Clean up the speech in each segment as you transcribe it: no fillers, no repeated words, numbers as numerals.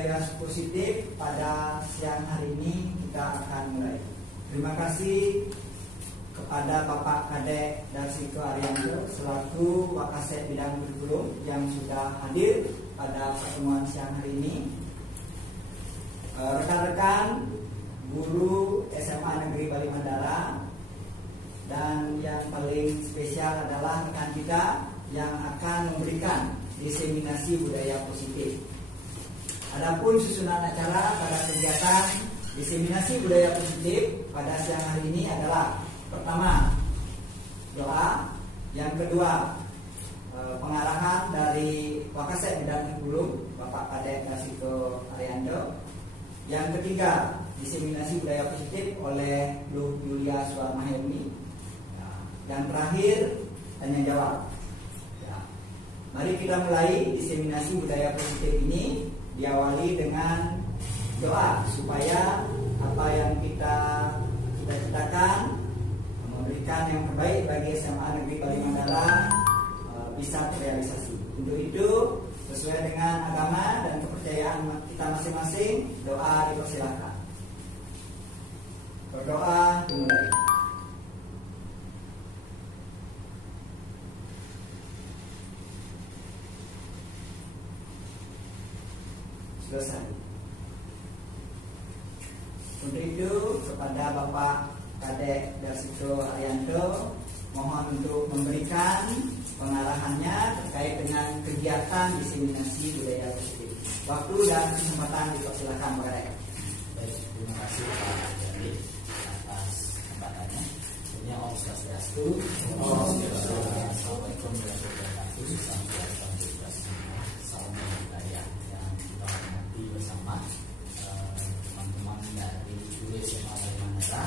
budaya positif pada siang hari ini kita akan mulai. Terima kasih kepada Bapak Kadek Darsiko Arianto selaku Wakasek Bidang Kurikulum yang sudah hadir pada pertemuan siang hari ini. Rekan-rekan guru SMA Negeri Bali Mandara, dan yang paling spesial adalah rekan kita yang akan memberikan diseminasi budaya positif. Adapun susunan acara pada kegiatan diseminasi budaya positif pada siang hari ini adalah: pertama, doa; yang kedua, pengarahan dari Wakasek Bidang Kurikulum Bapak Kadek Darsiko Arianto; yang ketiga, diseminasi budaya positif oleh Bu Yulia Suarmahelmi; dan terakhir, tanya jawab. Mari kita mulai diseminasi budaya positif ini, diawali dengan doa supaya apa yang kita cita-citakan, memberikan yang terbaik bagi SMA Negeri Bali Mandara bisa terrealisasi. Untuk itu, sesuai dengan agama dan kepercayaan kita masing-masing, doa dipersilakan. Berdoa dimulai. Selesai. Untuk itu, kepada Bapak Kadek Darsiko Arianto, mohon untuk memberikan pengarahannya terkait dengan kegiatan diseminasi budaya positif. Waktu dan kesempatan dipersilakan, Pak Kadek. Baik, terima kasih Pak Jadi atas kesempatannya. Ini Om Swastiastu. Assalamualaikum warahmatullahi wabarakatuh. Salam budaya yang kita hormati bersama teman-teman dari guru SMA Bali Mandara,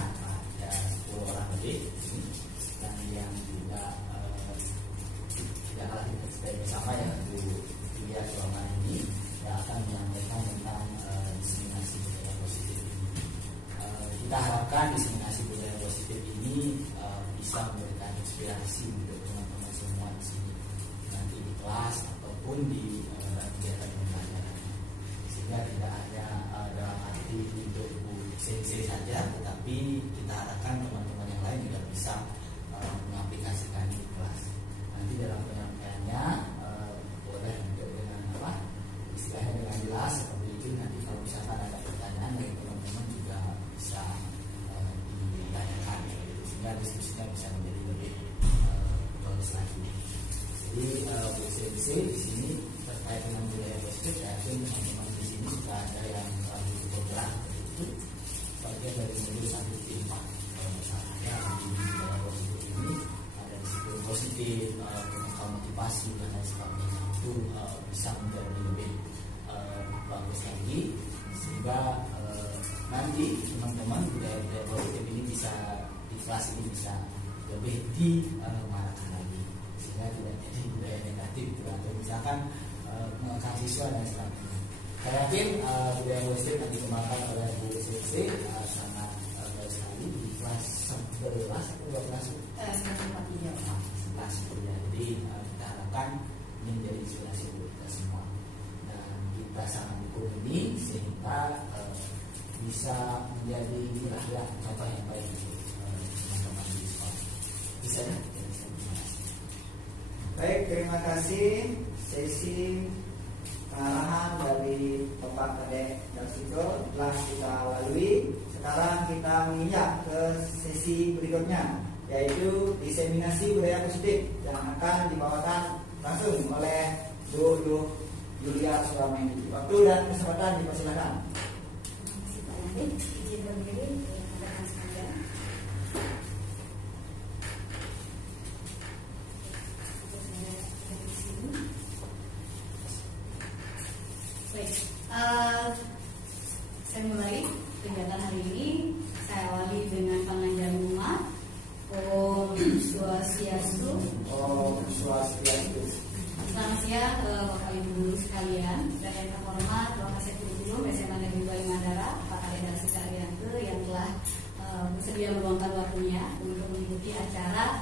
ada 10 orang lebih, dan yang juga tidak kalah kita bersama ya Bu Yulia Suarmahelmi yang akan menyampaikan tentang diseminasi budaya positif ini. Kita harapkan diseminasi budaya positif ini bisa memberikan inspirasi untuk teman-teman semua di sini, nanti di kelas ataupun di kegiatan pembelajaran, sehingga tidak hanya dalam arti untuk Bu Sensei saja, tetapi kita harapkan teman-teman yang lain juga bisa mengaplikasikan di kelas. Nanti dalam penyampaiannya boleh untuk dengan apa istilahnya dengan jelas seperti itu. Nanti kalau misalkan ada pertanyaan dari teman-teman juga bisa ditanyakan, sehingga diskusinya bisa menjadi lebih bagus lagi. Jadi Bu Sensei di sini terkait dengan budaya positif, saya yakin teman-teman di sini sudah ada yang bergerak itu bagian dari modul 1.4. Misalnya di budaya positif ini ada disiplin positif, motivasi dan lain sebagainya, itu bisa menjadi lebih bagus lagi, sehingga nanti teman-teman budaya positif ini bisa di kelas ini bisa lebih dimarakkan lagi, sehingga tidak jadi budaya negatif gitu, atau misalkan mengangkat siswa dan sebagainya. Saya yakin budaya positif yang dikembangkan oleh Bu Sensei sangat baik sekali di kelas 11 atau 12 ya. Jadi kita harapkan ini menjadi inspirasi untuk kita semua, dan kita sangat dukung ini sehingga bisa menjadi contoh yang baik untuk teman-teman di sekolah. Bisa ya? Baik, terima kasih. Sesi pengarahan dari Bapak Kadek Darsiko telah kita lalui. Sekarang kita menginjak ke sesi berikutnya, yaitu diseminasi budaya positif yang akan dibawakan langsung oleh Bu Yulia Suarmahelmi. Waktu dan kesempatan dipersilakan. Terima kasih Pak Nadik. Izin berdiri rekan sekalian. Baik, saya mulai kegiatan hari ini. Saya awali dengan pengajian rumah. Om Swastiastu. Om Swastiastu. Selamat siang Bapak Ibu guru sekalian, dan yang terhormat Wakasek Kurikulum SMA Negeri Bali Mandara Pak Kadek Darsiko Arianto yang telah bersedia meluangkan waktunya untuk mengikuti acara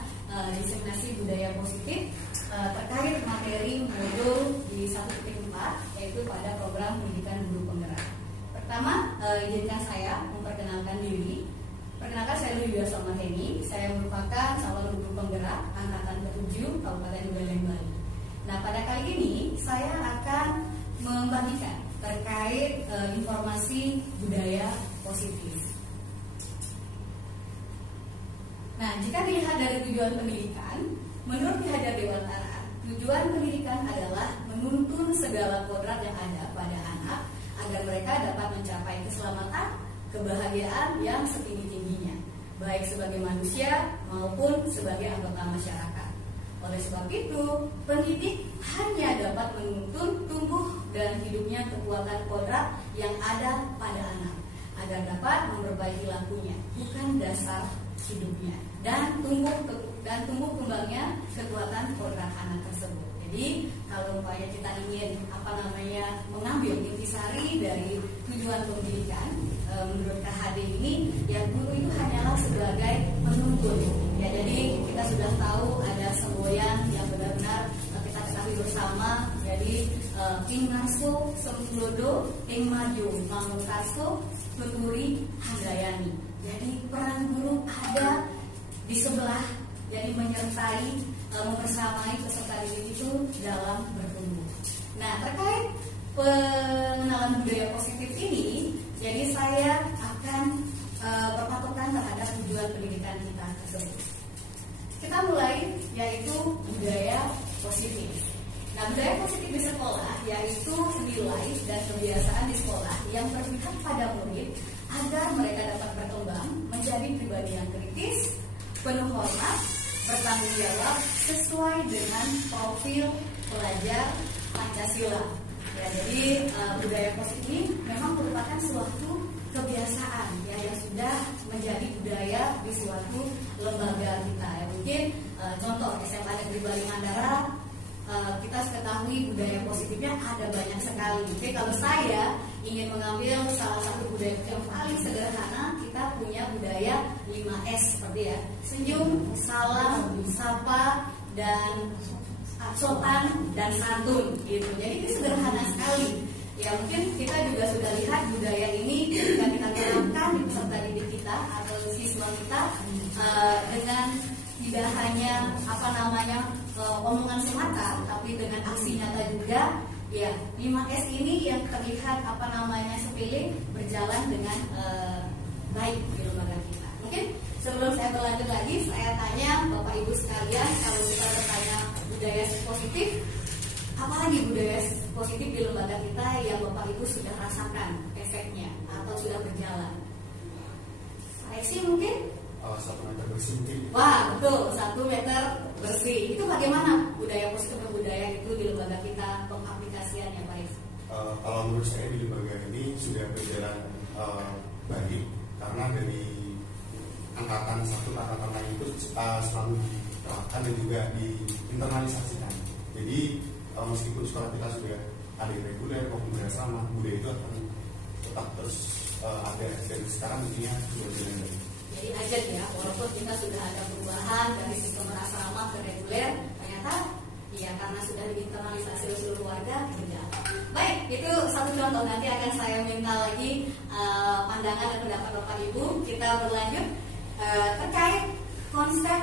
diseminasi budaya positif terkait materi modul di 1.4, yaitu pada program pendidikan guru penggerak. izinkan saya memperkenalkan diri. Perkenalkan, saya Lydia Somaheni. Saya merupakan calon guru penggerak angkatan ke-7 Kabupaten Buleleng, Bali. Nah, pada kali ini saya akan membagikan terkait informasi budaya positif. Nah, jika dilihat dari tujuan pendidikan, menurut Ki Hajar Dewantara, tujuan pendidikan adalah menuntun segala kodrat yang ada pada anak agar mereka dapat mencapai keselamatan, kebahagiaan yang setinggi-tingginya, baik sebagai manusia maupun sebagai anggota masyarakat. Oleh sebab itu, pendidik hanya dapat menuntun tumbuh dan hidupnya kekuatan kodrat yang ada pada anak agar dapat memperbaiki lakunya, bukan dasar hidupnya, dan tumbuh kembangnya kekuatan kodrat anak tersebut. Jadi kalau upaya kita ingin mengambil intisari dari tujuan pendidikan, menurut KHD ini, ya guru itu hanyalah sebagai penuntun. Ya, jadi kita sudah tahu ada semboyan yang benar-benar kita ketahui bersama. Jadi ing ngarso semlodo ing maju manguntarso tuturi handayani. Jadi peran guru ada di sebelah, jadi menyertai, mempersamai peserta didik itu dalam bertumbuh. Nah, terkait pengenalan budaya positif ini, jadi saya akan berpatokan terhadap tujuan pendidikan kita tersebut. Kita mulai, yaitu budaya positif. Nah, budaya positif di sekolah yaitu nilai dan kebiasaan di sekolah yang berpihak pada murid agar mereka dapat berkembang menjadi pribadi yang kritis, penuh hormat, bertanggung jawab sesuai dengan profil pelajar Pancasila. Ya, jadi budaya positif ini memang merupakan suatu kebiasaan ya, yang sudah menjadi budaya di suatu lembaga kita. Ya, mungkin contoh SMA Negeri Bali Mandara, kita ketahui budaya positifnya ada banyak sekali. Oke, kalau saya ingin mengambil salah satu budaya yang paling sederhana, kita punya budaya 5S seperti ya: senyum, salam, sapa, dan sopan dan santun gitu. Jadi ini sederhana sekali. Ya, mungkin kita juga sudah lihat budaya ini ketika kita terapkan di peserta didik kita atau siswa kita dengan tidak hanya omongan semata, tapi dengan aksi nyata juga. Ya, 5S ini yang terlihat sepele berjalan dengan baik di lembaga kita. Mungkin sebelum saya berlanjut lagi, saya tanya Bapak Ibu sekalian, kalau kita bertanya budaya positif, apalagi budaya positif di lembaga kita yang Bapak Ibu sudah rasakan efeknya atau sudah berjalan? Seleksi mungkin? 1 meter bersih. Wah, betul, 1 meter bersih. Itu bagaimana budaya positif dan budaya itu di lembaga kita pengaplikasiannya, Pak Is? Kalau menurut saya di lembaga ini sudah berjalan baik, karena dari angkatan 1 ke angkatan lain itu selalu diterapkan dan juga diinternalisasikan. Jadi meskipun sekolah kita sudah ada yang reguler maupun berasrama, budaya itu akan tetap terus ada, dan sekarang intinya sudah berjalan baik. Jadi aja ya, walaupun kita sudah ada perubahan dari sistem asrama ke reguler, ternyata ya karena sudah diinternalisasi oleh seluruh warga tidak. Baik, itu satu contoh. Nanti akan saya minta lagi pandangan dan pendapat Bapak Ibu. Kita berlanjut terkait konsep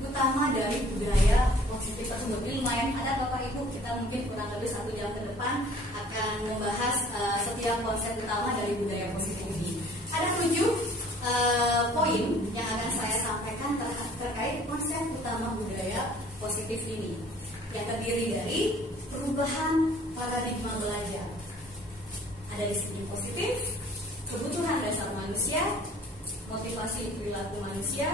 utama dari budaya positif tersebut. Ini lumayan ada Bapak Ibu, kita mungkin kurang lebih 1 jam ke depan akan membahas setiap konsep utama dari budaya positif ini. Ada 7 poin yang akan saya sampaikan terkait konsep utama budaya positif ini, yang terdiri dari perubahan paradigma belajar. Ada disiplin positif, kebutuhan dasar manusia, motivasi perilaku manusia,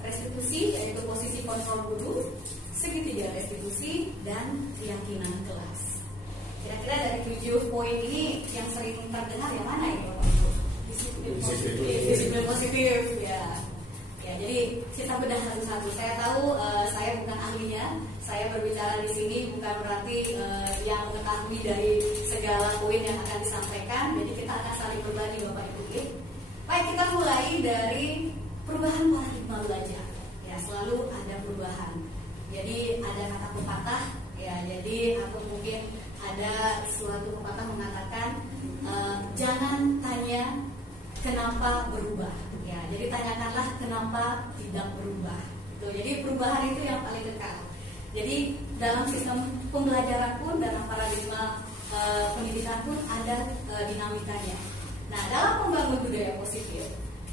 restitusi yaitu posisi kontrol guru, segitiga restitusi, dan keyakinan kelas. Kira-kira dari 7 poin ini yang sering terdengar yang mana ya Bapak Ibu? Disiplin positif ya. Ya, jadi kita bedah satu-satu. Saya tahu saya bukan ahlinya. Saya berbicara di sini bukan berarti yang mengetahui dari segala poin yang akan disampaikan. Jadi kita akan saling berbagi Bapak Ibu. Baik, kita mulai dari perubahan paradigma belajar. Ya, selalu ada perubahan. Jadi ada kata pepatah ya. Jadi atau mungkin ada suatu pepatah mengatakan jangan tanya kenapa berubah? Ya, jadi tanyakanlah kenapa tidak berubah. Tuh, jadi perubahan itu yang paling dekat. Jadi dalam sistem pembelajaran pun, dalam paradigma pendidikan pun ada dinamikanya. Nah, dalam membangun budaya positif,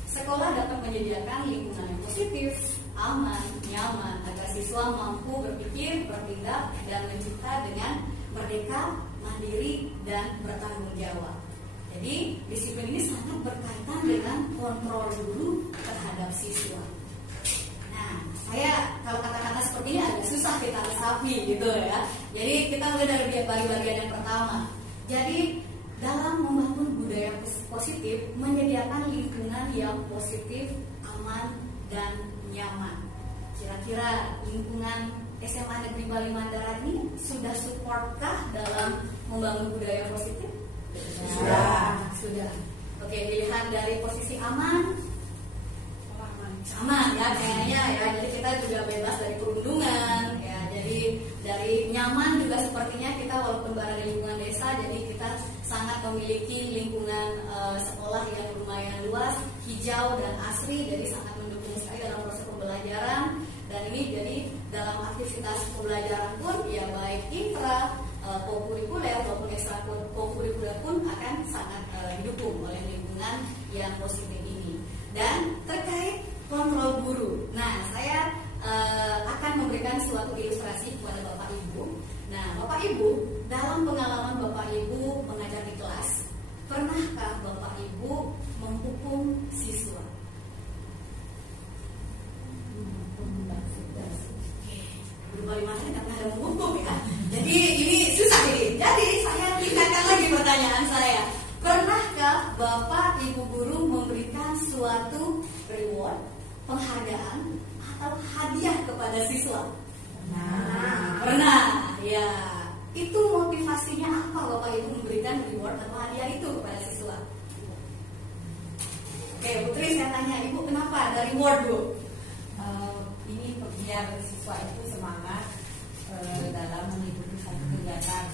sekolah dapat menyediakan lingkungan yang positif, aman, nyaman, agar siswa mampu berpikir, bertindak, dan mencipta dengan merdeka, mandiri, dan bertanggung jawab. Jadi disiplin ini sangat berkaitan dengan kontrol guru terhadap siswa. Nah, saya kalau kata-kata seperti ini agak susah kita resapi gitu ya. Jadi kita mulai dari bagian yang pertama. Jadi dalam membangun budaya positif, menyediakan lingkungan yang positif, aman, dan nyaman. Kira-kira lingkungan SMA Negeri Bali Mandara ini sudah supportkah dalam membangun budaya positif? Sudah. Oke, dilihat dari posisi aman ya kayaknya ya. Jadi kita juga bebas dari perundungan ya. Jadi dari nyaman juga sepertinya kita walaupun berada di lingkungan desa, jadi kita sangat memiliki lingkungan sekolah yang lumayan luas, hijau dan asri, jadi sangat mendukung sekali dalam proses pembelajaran. Dan ini jadi dalam aktivitas pembelajaran pun ya baik intra kokurikuler maupun ekstra kokurikuler pun akan sangat didukung oleh lingkungan yang positif ini. Dan terkait kontrol guru, nah saya akan memberikan suatu ilustrasi kepada Bapak Ibu. Nah, Bapak Ibu, dalam pengalaman Bapak Ibu mengajar di kelas, pernahkah Bapak Ibu menghukum siswa? Bali Mandara tidak pernah ada menghukum ya. Jadi ini susah ini. Jadi saya tingkatkan lagi pertanyaan saya. Pernahkah Bapak Ibu guru memberikan suatu reward, penghargaan atau hadiah kepada siswa? Pernah. Ya. Itu motivasinya apa Bapak Ibu memberikan reward atau hadiah itu kepada siswa? Oke, Putri saya tanya, Ibu kenapa ada reward, Bu? Ini biar siswa itu semangat dalam mengikuti satu kegiatan,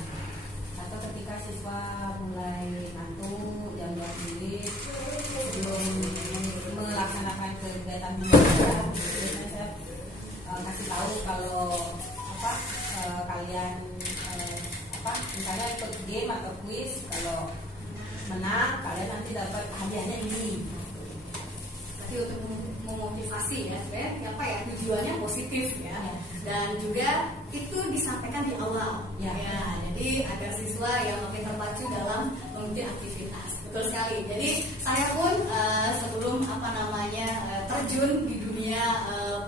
atau ketika siswa mulai ngantuk jam-jam sulit sebelum melaksanakan kegiatan belajar, biasanya saya kasih tahu kalau kalian misalnya ikut game atau quiz, kalau menang kalian nanti dapat hadiahnya ini. Tapi untuk memotivasi ya, tujuannya positif ya. Dan juga itu disampaikan di awal ya. Jadi agar siswa yang makin terpacu dalam mengikuti aktivitas. Betul sekali. Jadi saya pun sebelum terjun di dunia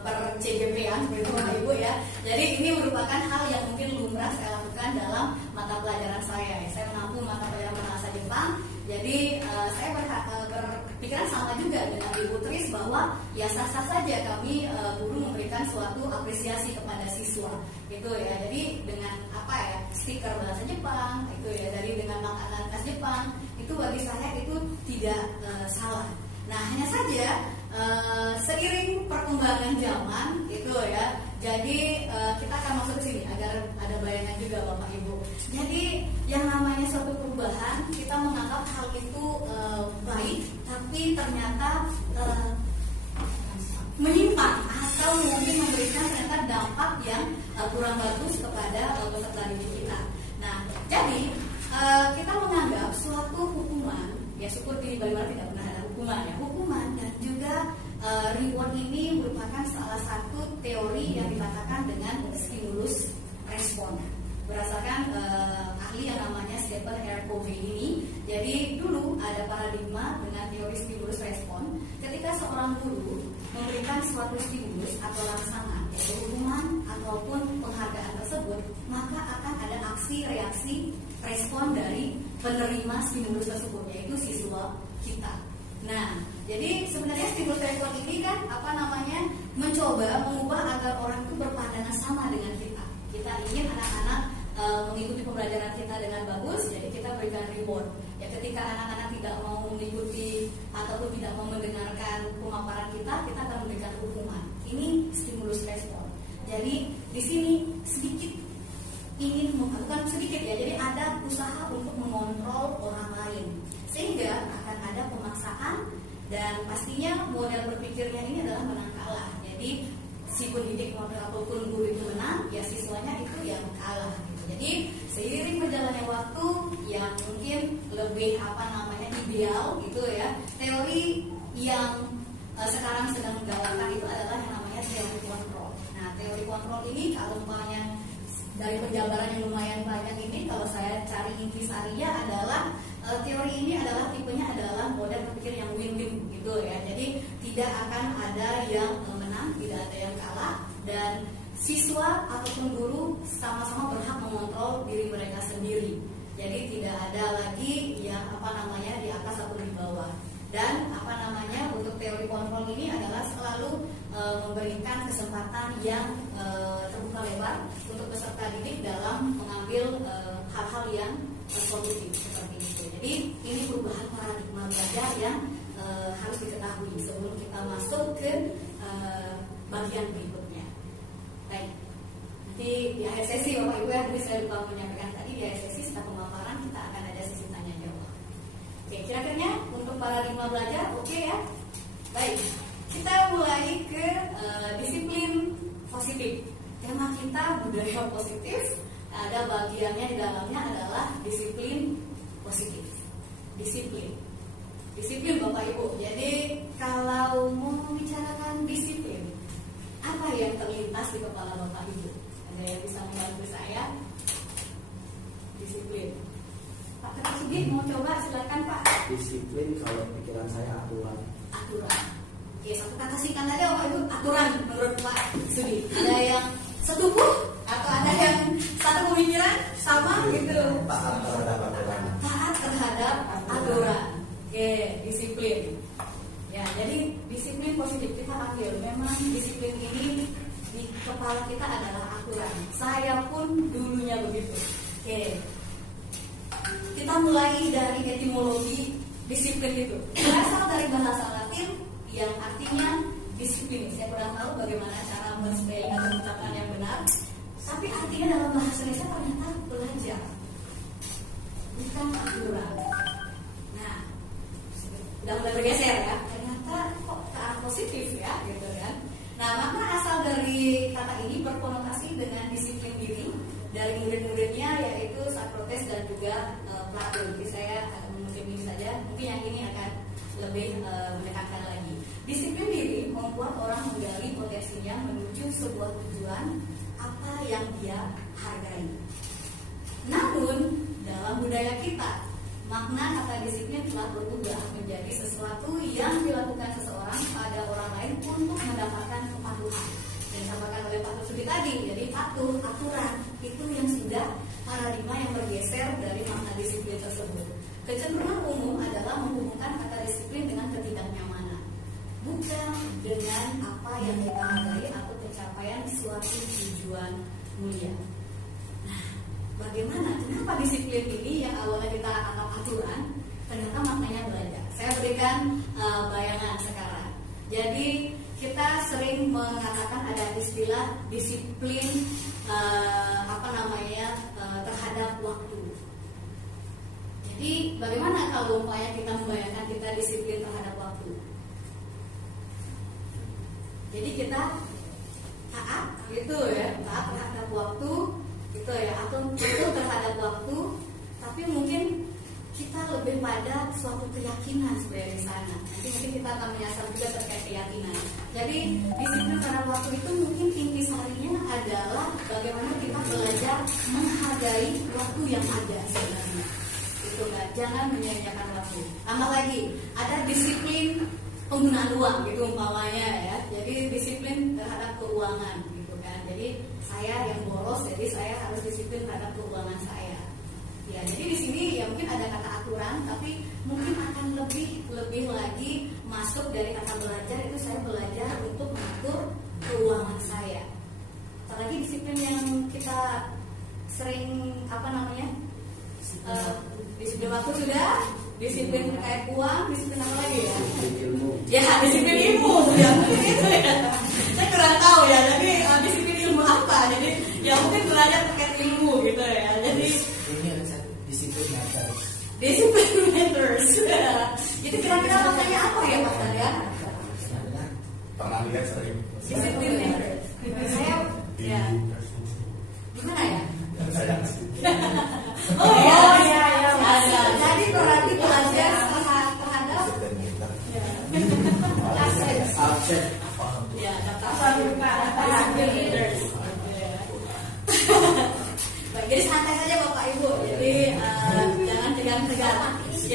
per CGP-an seperti Bapak Ibu ya. Jadi ini merupakan hal yang mungkin lumrah saya lakukan dalam mata pelajaran saya. Saya menampung mata pelajaran bahasa Jepang. Jadi saya berpikiran sama juga dengan Ibu Tris bahwa ya sah-sah saja kami guru memberikan suatu apresiasi kepada siswa itu ya. Jadi dengan stiker bahasa Jepang itu ya, dari dengan makanan khas Jepang itu bagi saya itu tidak salah. Nah hanya saja seiring perkembangan zaman itu ya, jadi kita akan masuk ke sini agar ada bayangan juga Bapak Ibu. Jadi yang namanya suatu perubahan, kita menganggap hal itu baik, tapi ternyata menyimpang atau mungkin memberikan ternyata dampak yang kurang bagus kepada peserta didik kita. Nah, jadi kita menganggap suatu hukuman, ya syukur di Bali Mandara tidak pernah ada hukuman ya, hukuman dan juga reward ini merupakan salah satu teori yang dikatakan dengan stimulus respon. Berdasarkan ahli yang namanya Stephen R. Covey ini, jadi dulu ada paradigma dengan teori stimulus respon. Ketika seorang guru memberikan suatu stimulus atau laksana, yaitu hukuman ataupun penghargaan tersebut, maka akan ada aksi reaksi respon dari penerima stimulus tersebut, yaitu siswa kita. Nah, jadi sebenarnya stimulus respon ini kan mencoba mengubah agar orang itu berpandangan sama dengan kita. Kita ingin anak-anak mengikuti pembelajaran kita dengan bagus, jadi kita berikan reward. Ya, ketika anak-anak tidak mau mengikuti ataupun tidak mau mendengarkan pemaparan kita akan memberikan hukuman. Ini stimulus respon. Jadi di sini sedikit ingin bukan sedikit ya, jadi ada usaha untuk mengontrol orang lain sehingga akan ada pemaksaan Dan pastinya model berpikirnya ini adalah menang kalah. Jadi si pendidik ataupun guru itu menang, ya siswanya itu yang kalah gitu. Jadi seiring berjalannya waktu yang mungkin lebih ideal gitu ya, teori yang sekarang sedang digalakkan itu adalah yang namanya teori kontrol. Nah, teori kontrol ini kalau umpamanya dari penjabaran yang lumayan banyak ini, kalau saya cari intisarinya adalah teori ini adalah tipenya adalah model berpikir yang win-win gitu ya. Jadi tidak akan ada yang menang, tidak ada yang kalah, dan siswa ataupun guru sama-sama berhak mengontrol diri mereka sendiri. Jadi tidak ada lagi yang di atas atau di bawah. Dan untuk teori kontrol ini adalah selalu memberikan kesempatan yang terbuka lebar untuk peserta didik dalam mengambil hal-hal yang positif seperti itu. Jadi ini perubahan paradigma belajar yang harus diketahui sebelum kita masuk ke bagian berikutnya. Baik, nanti di akhir sesi Bapak Ibu ya, tadi saya lupa menyampaikan tadi di akhir sesi setelah pemaparan kita akan ada sesi tanya jawab. Oke, kira-kira untuk paradigma belajar oke ya. Baik, kita mulai ke disiplin positif. Tema kita budaya positif, ada bagiannya di dalamnya adalah disiplin positif. Disiplin Bapak Ibu. Jadi kalau mau membicarakan disiplin, apa yang terlintas di kepala Bapak Ibu? Ada yang bisa membantu saya? Disiplin. Pak Ketua Sugih mau coba, silakan Pak. Disiplin kalau pikiran saya aturan. Oke, satu kata singkat aja Bapak Ibu, aturan menurut Pak Sugih. Ada yang setuju atau ada yang satu pemikiran sama gitu? Taat terhadap aturan. Taat terhadap aturan. Oke, disiplin. Ya, jadi disiplin positif kita ambil. Memang disiplin ini di kepala kita adalah aturan. Saya pun dulunya begitu. Oke. Kita mulai dari etimologi disiplin itu. Berasal dari bahasa Latin yang artinya disiplin. Saya kurang tahu bagaimana cara men-spelling atau mengucapkan yang benar. Tapi artinya dalam bahasa Indonesia ternyata belajar, bukan aturan. Nah, sudah mulai bergeser ya. Ternyata kok ke arah positif ya, gitu kan. Nah, makna asal dari kata ini berkonotasi dengan disiplin diri dari murid-muridnya, yaitu Socrates dan juga Plato. Jadi saya akan mengutip ini saja. Mungkin yang ini akan lebih mendekatkan lagi. Disiplin diri membuat orang menggali potensinya menuju sebuah tujuan apa yang dia hargai. Namun dalam budaya kita, makna kata disiplin telah berubah menjadi sesuatu yang dilakukan seseorang pada orang lain untuk mendapatkan kepatuhan. Dan disampaikan oleh Pak Sugih tadi, jadi patuh, aturan itu yang sudah paradigma yang bergeser dari makna disiplin tersebut. Kecenderungan umum adalah menghubungkan kata disiplin dengan ketidaknyamanan, bukan dengan apa yang kita hargai atau pencapaian suatu tujuan mulia. Nah, bagaimana? Kenapa disiplin ini yang awalnya kita anggap aturan, ternyata maknanya belajar? Saya berikan bayangan sekarang. Jadi kita sering mengatakan ada istilah disiplin terhadap waktu. Jadi bagaimana kalau umpamanya kita membayangkan kita disiplin terhadap waktu? Jadi kita taat gitu ya, taat terhadap waktu gitu ya, atau betul terhadap waktu, tapi mungkin kita lebih pada suatu keyakinan sebenarnya di sana. Nanti mungkin kita akan menyasar juga terkait keyakinan. Jadi disiplin terhadap waktu itu mungkin intisarinya adalah bagaimana kita belajar menghargai waktu yang ada sebenarnya. Itu kan, jangan menyia-nyiakan waktu. Tambah lagi, ada disiplin penggunaan uang gitu umpamanya ya. Jadi disiplin terhadap keuangan gitu kan. Jadi saya yang boros, jadi saya harus disiplin terhadap keuangan saya. Ya, jadi di sini ya mungkin ada kata aturan, tapi mungkin akan lebih lagi masuk dari kata belajar, itu saya belajar untuk mengatur keuangan saya. Apalagi disiplin yang kita sering disiplin waktu sudah, disiplin terkait uang, disiplin apa lagi ya? Ya, disiplin ilmu ya, itu ya. Saya kurang tahu ya, tapi disiplin ilmu apa? Jadi ya mungkin belajar terkait ilmu gitu ya. Jadi disiplin matters. Itu kira-kira maknanya apa ya Pak?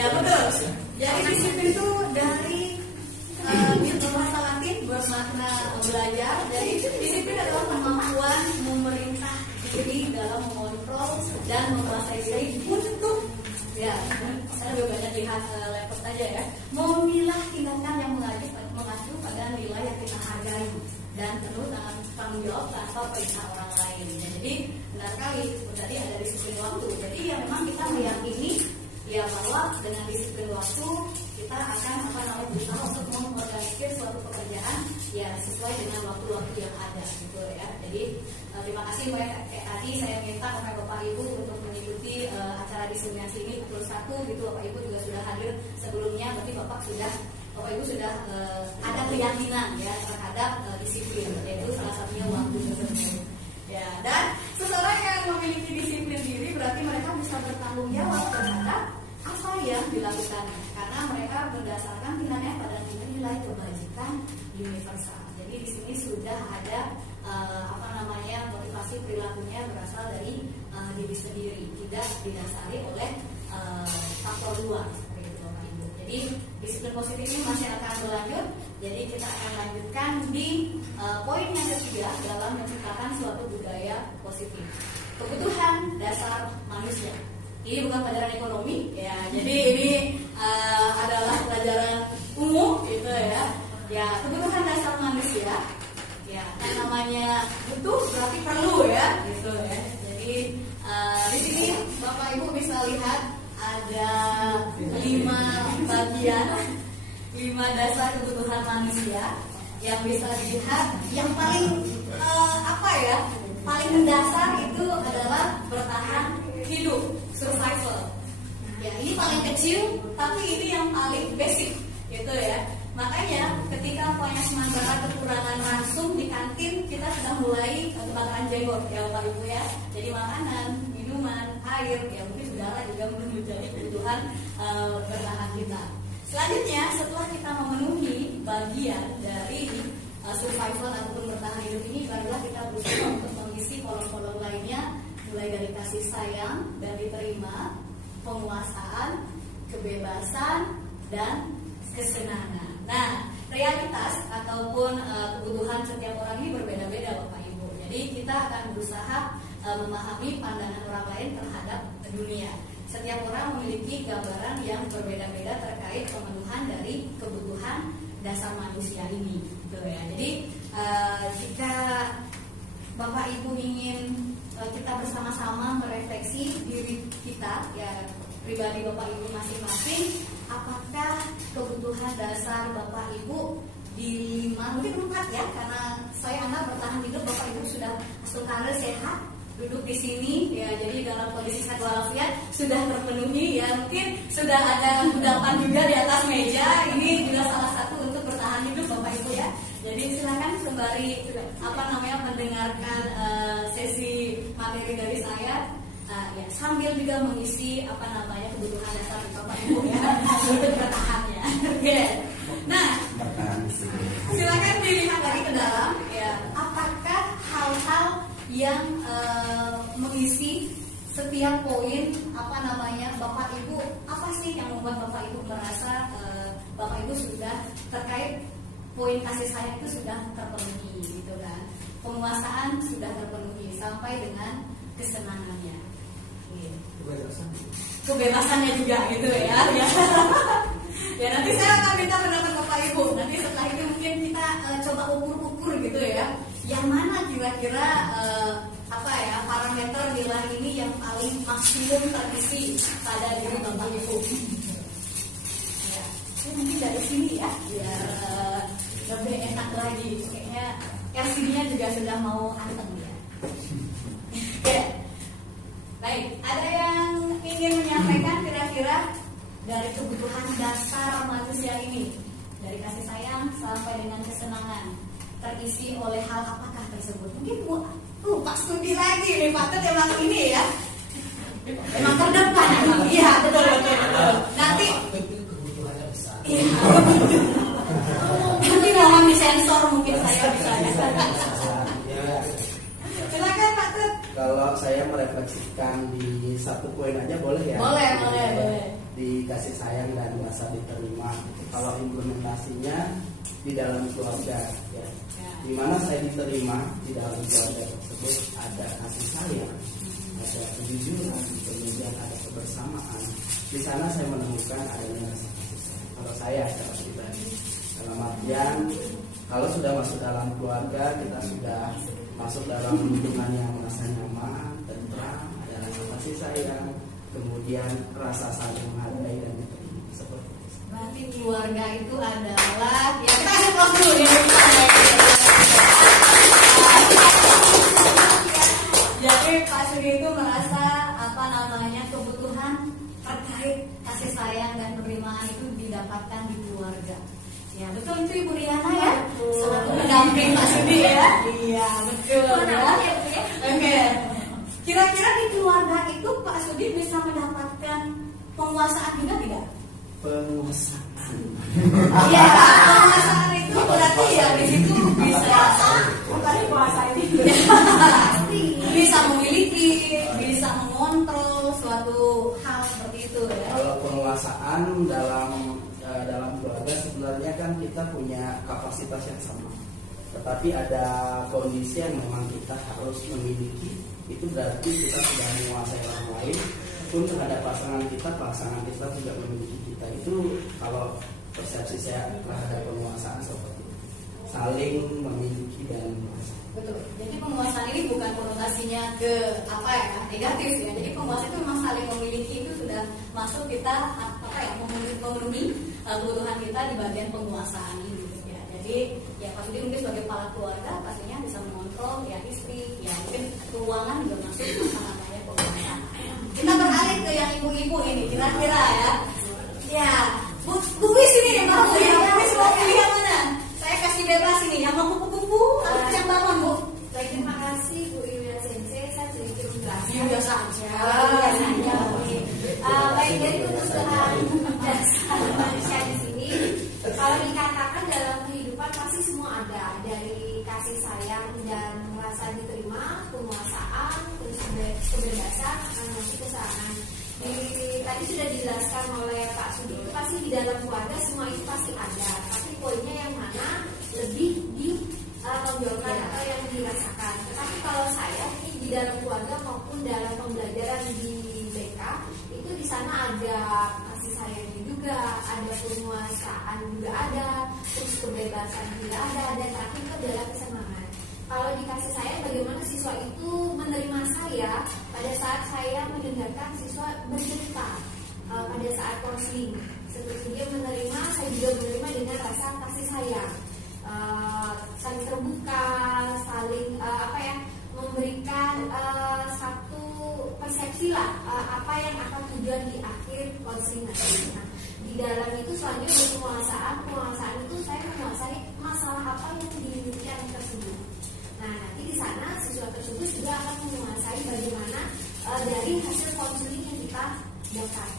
Ya betul. Jadi disiplin itu dari bahasa Latin bermakna belajar. Jadi disiplin adalah kemampuan memerintah diri dalam mengontrol dan menguasai diri untuk saya lebih banyak lihat laptop aja ya, memilah tindakan yang mengacu pada nilai yang kita hargai dan penuh dengan tanggung jawab tanpa perintah orang lain. Jadi benar kali tadi ada disiplin waktu. Jadi ya memang kita meyakini ya bahwa dengan disiplin waktu kita akan berusaha untuk mengorganisir suatu pekerjaan ya sesuai dengan waktu-waktu yang ada gitu ya. Jadi terima kasih kayak tadi saya minta kepada Bapak Ibu untuk mengikuti acara diseminasi ini pukul 1 gitu. Bapak Ibu juga sudah hadir sebelumnya, berarti Bapak Ibu sudah ada keyakinan ya terhadap disiplin, yaitu salah satunya waktu tersebut. Ya, dan seseorang yang memiliki disiplin diri berarti mereka bisa bertanggung jawab terhadap apa yang dilakukan karena mereka berdasarkan nilainya pada nilai kebajikan universal. Jadi di sini sudah ada motivasi perilakunya berasal dari diri sendiri, tidak didasari oleh faktor luar seperti itu Bapak Ibu. Jadi disiplin positif ini masih akan berlanjut. Jadi kita akan lanjutkan di poin yang ketiga dalam menciptakan suatu budaya positif. Kebutuhan dasar manusia. Ini bukan pelajaran ekonomi ya. Jadi ini adalah pelajaran umum gitu ya. Ya, kebutuhan dasar manusia. Ya, yang namanya butuh berarti perlu ya, gitu ya. Jadi di sini Bapak Ibu bisa lihat ada 5 bagian, 5 dasar kebutuhan manusia yang bisa dilihat. Yang paling paling mendasar itu adalah bertahan hidup, survival. Ya, ini paling kecil, tapi ini yang paling basic, gitu ya. Makanya ketika banyak sementara kekurangan ransum di kantin, kita sudah mulai kebakaran jenggot ya Bapak Ibu ya. Jadi makanan, minuman, air, ya mungkin udara juga menjadi kebutuhan bertahan kita. Selanjutnya setelah kita memenuhi bagian dari survival ataupun bertahan hidup ini, barulah kita berusaha untuk mengisi kolom-kolom lainnya, mulai dari kasih sayang dan diterima, penguasaan, kebebasan, dan kesenangan. Nah, realitas ataupun kebutuhan setiap orang ini berbeda-beda Bapak Ibu. Jadi kita akan berusaha memahami pandangan orang lain terhadap dunia. Setiap orang memiliki gambaran yang berbeda-beda terkait pemenuhan dari kebutuhan dasar manusia ini, gitu ya. Jadi jika Bapak Ibu ingin kita bersama-sama merefleksi diri kita, ya pribadi Bapak Ibu masing-masing, apakah kebutuhan dasar Bapak Ibu di 5, mungkin 4 ya, karena saya anggap bertahan hidup Bapak Ibu sudah asuransi sehat, duduk di sini ya, jadi dalam kondisi sehat walafiat sudah terpenuhi ya, mungkin sudah ada kudapan juga di atas meja, ini juga salah satu untuk bertahan hidup Bapak Ibu ya. Jadi silakan sembari mendengarkan sesi materi dari saya. Ya, sambil juga mengisi kebutuhan dasar Bapak Ibu ya untuk bertahan ya. Oke. Nah, silakan dilihat lagi ke dalam ya, apakah hal-hal yang mengisi setiap poin Bapak Ibu, apa sih yang membuat Bapak Ibu merasa Bapak Ibu sudah terkait poin kasih sayang itu sudah terpenuhi gitu kan. Penguasaan sudah terpenuhi sampai dengan kesenangannya. Kebebasannya juga gitu ya. Ya nanti saya akan minta pendapat Bapak Ibu. Nanti setelah ini mungkin kita coba ukur-ukur gitu ya. Yang mana kira-kira parameter nilai ini yang paling maksimum terisi pada diri Bapak Ibu. Ya, mungkin dari sini ya, biar lebih enak lagi. Kayaknya LCD-nya juga sudah mau anteng ya. Oke. Baik, ada yang ingin menyampaikan kira-kira dari kebutuhan dasar manusia ini, dari kasih sayang sampai dengan kesenangan, terisi oleh hal apakah tersebut? Mungkin Pak studi lagi nih, Pak emang ini ya, emang terdepan emang. Iya betul. Nanti kebutuhannya besar. Iya. Nanti mohon disensor mungkin saya bisa ya. Silakan Pak Tut. Kalau saya merefleksikan di satu poin aja boleh ya? Boleh. Di di kasih sayang dan rasa diterima. Kalau implementasinya di dalam keluarga, ya, di mana saya diterima di dalam keluarga tersebut ada kasih sayang, ada kejujuran, kemudian ada kebersamaan. Di sana saya menemukan adanya rasa kasih sayang. Kalau saya secara pribadi, dalam artian kalau sudah masuk dalam keluarga, kita sudah masuk dalam lingkungan yang merasa nyaman, tentram, ada rasa kasih sayang, kemudian rasa saling menghargai dan diterima, seperti itu. Berarti keluarga itu adalah, ya kita kasih aplaus dulu ya. Jadi Pak Sudi itu merasa apa namanya kebutuhan terkait kasih sayang dan penerimaan itu didapatkan di keluarga. Ya betul itu Ibu Riana ya, selalu mendamping Pak Sudi ya. Iya betul ya. Oke. Kira-kira di keluarga itu Pak Sudi bisa mendapatkan penguasaan juga tidak? Penguasaan. Iya, penguasaan itu berarti ya di situ bisa bukan kuasa ini. Bisa memiliki, bisa mengontrol suatu hal seperti itu ya. Kalau penguasaan dalam keluarga sebenarnya kan kita punya kapasitas yang sama, tetapi ada kondisi yang memang kita harus memiliki. Itu berarti kita sudah menguasai orang lain pun terhadap pasangan kita juga memiliki kita. Itu kalau persepsi saya terhadap penguasaan seperti itu, saling memiliki dan menguasai. Betul. Jadi penguasaan ini bukan konotasinya ke apa ya negatif ya. Jadi penguasaan itu memang saling memiliki, itu sudah masuk kita apa ya memenuhi kebutuhan kita di bagian penguasaan ini. Ya. Jadi ya Pak Sudi mungkin sebagai kepala keluarga pastinya bisa mengontrol ya istri, ya mungkin keuangan juga masuk namanya penguasaan. Kita beralih ke yang ibu-ibu ini kira-kira ya. Ya, Bu Wis ini yang mau ya, Bu Wis mau pilih yang mana? Saya kasih bebas ini, yang mau kupu-kupu atau yang bangun Bu? Baik, terima kasih Bu Yulia Sensei. Saya sedikit menjelaskan. Yulia saja. Baik, dari kebutuhan dasar manusia di sini, kalau dikatakan dalam kehidupan pasti semua ada, dari kasih sayang dan merasa diterima, penguasaan, terus kebebasan, akan masuk ke sana. Tadi sudah dijelaskan oleh Pak Sudi, itu pasti di dalam keluarga semua itu pasti ada. Tapi poinnya yang mana lebih ditonjolkan atau yang dirasakan. Tetapi kalau saya ini di dalam keluarga maupun dalam pembelajaran di BK itu di sana ada kasih sayangnya juga, ada penguasaan juga ada, terus kebebasan juga ada, dan terakhir itu adalah kesenangan. Kalau dikasih sayang, bagaimana siswa itu menerima saya pada saat saya mendengarkan siswa bercerita pada saat konseling. Seperti dia menerima, saya juga menerima dengan rasa kasih sayang, saling terbuka, saling memberikan satu persepsi lah apa yang akan tujuan di akhir konseling nanti. Nah, di dalam itu selanjutnya penguasaan itu saya menguasai masalah apa yang dimiliki anak tersebut. Nah, nanti di sana siswa tersebut juga akan menguasai bagaimana dari hasil konseling yang kita dapat.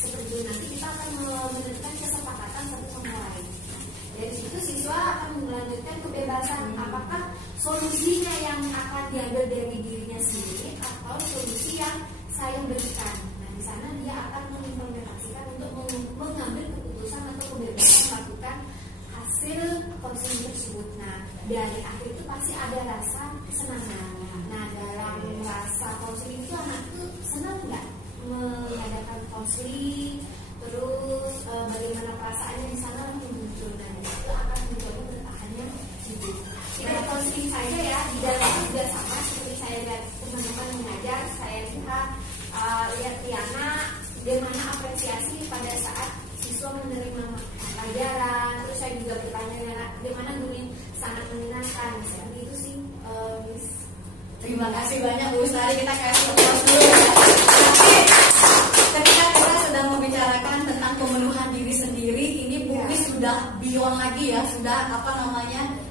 Seperti nanti kita akan menentukan kesepakatan satu sama lain. Dari situ siswa akan melanjutkan kebebasan, apakah solusinya yang akan diambil dari dirinya sendiri atau solusi yang saya berikan. Nah, di sana dia akan mengimplementasikan untuk mengambil keputusan atau kebebasan melakukan hasil konseling tersebut. Nah, dari akhir itu pasti ada rasa kesenangan. Nah, dalam rasa konseling itu anak itu senang nggak mengadakan konseling, terus bagaimana perasaannya di sana muncul, dan itu akan menjadi bertahannya hidup. Tidak konseling saja ya, di dalam juga sama seperti saya lihat teman-teman mengajar, saya lihat Tiana bagaimana apresiasi pada saat siswa menerima pelajaran, terus saya juga bertanya bagaimana guru sangat menyenangkan, seperti itu sih, Miss. Terima kasih banyak Bu Ustari, kita kasih aplaus dulu ya. Ketika kita sedang membicarakan tentang pemenuhan diri sendiri, ini Bu Wis sudah beyond lagi ya, sudah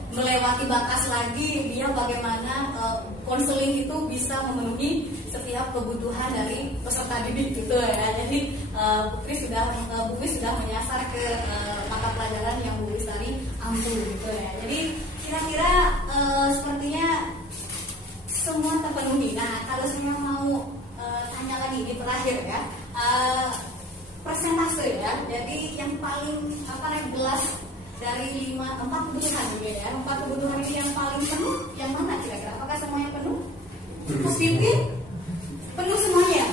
melewati batas lagi dia bagaimana konseling itu bisa memenuhi setiap kebutuhan dari peserta didik gitu ya. Jadi Bu Wis sudah menyasar ke mata pelajaran yang Bu Wis tadi ampuh gitu ya. Jadi kira-kira sepertinya semua terpenuhi. Nah, kalau saya mau tanya lagi di terakhir ya, persentase persentase ya. Jadi yang paling jelas dari 4 kebutuhan gitu ya. 4 kebutuhan ini yang paling penuh yang mana kira-kira? Apakah semuanya penuh? Positif? Penuh semuanya?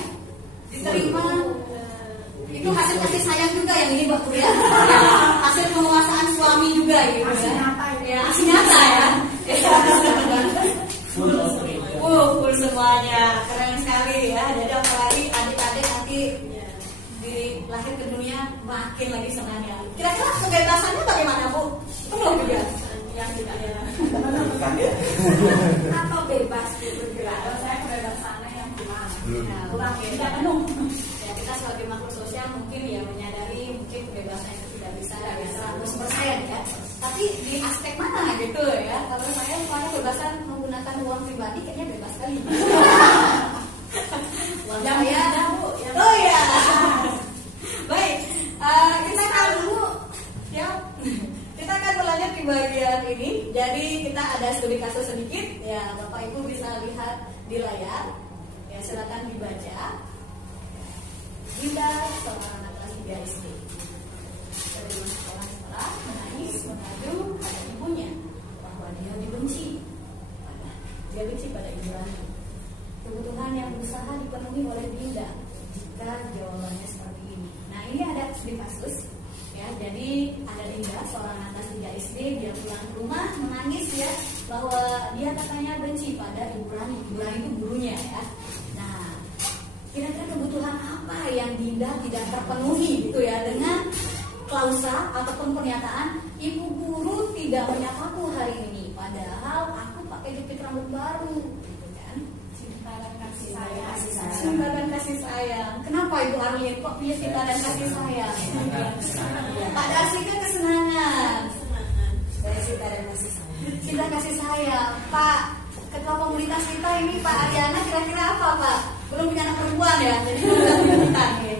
Diterima? Itu hasil kasih sayang juga yang ini Mbak Pur ya. Hasil penguasaan suami juga gitu ya. Ya, asli nyata ya. Full semuanya, keren sekali ya. Jadi apalagi adik-adik nanti lahir ke dunia makin lagi senangnya. Kira-kira kebebasannya bagaimana Bu? Penuh juga? Yang tidak ya. Atau bebas bergerak? Kalau saya kebebasannya yang gimana? Kurang Tidak penuh. Ya, kita sebagai makhluk sosial mungkin ya menyadari mungkin kebebasan itu tidak bisa 100% ya. Tapi di aspek mana gitu ya? Kalau saya rupanya kebebasan menggunakan uang pribadi kayaknya bebas sekali. Uang saya, oh ya. Baik, kita akan berlanjut di bagian ini. Jadi kita ada studi kasus sedikit. Ya, Bapak Ibu bisa lihat di layar. Ya, silakan dibaca. Dinda, seorang anak kelas 3 SD. Dari sekolah menangis, mengadu pada ibunya bahwa dia dibenci. Dia benci pada ibu Rani. Kebutuhan yang berusaha dipenuhi oleh Dinda jika jawabannya seperti ini. Nah, ini ada studi kasus. Ya, jadi ada Dinda, seorang anak kelas 3 SD, dia pulang ke rumah menangis ya bahwa dia katanya benci pada ibu Rani. Ibu Rani itu gurunya ya. Nah, kira-kira kebutuhan apa yang Dinda tidak terpenuhi gitu ya dengan klausa ataupun pernyataan ibu guru tidak menyapaku hari ini, padahal aku pakai jepit rambut baru, gitu kan? Cinta dan kasih sayang. Cinta dan kasih sayang. Kenapa Ibu Arlin kok punya cinta dan kasih sayang? Pak Darsika kesenangan. Saya cinta dan kasih sayang. Cinta kasih sayang. Pak Ketua Komunitas kita ini Pak Ariana kira-kira apa Pak? Belum punya anak perempuan ya, jadi belum kita nih.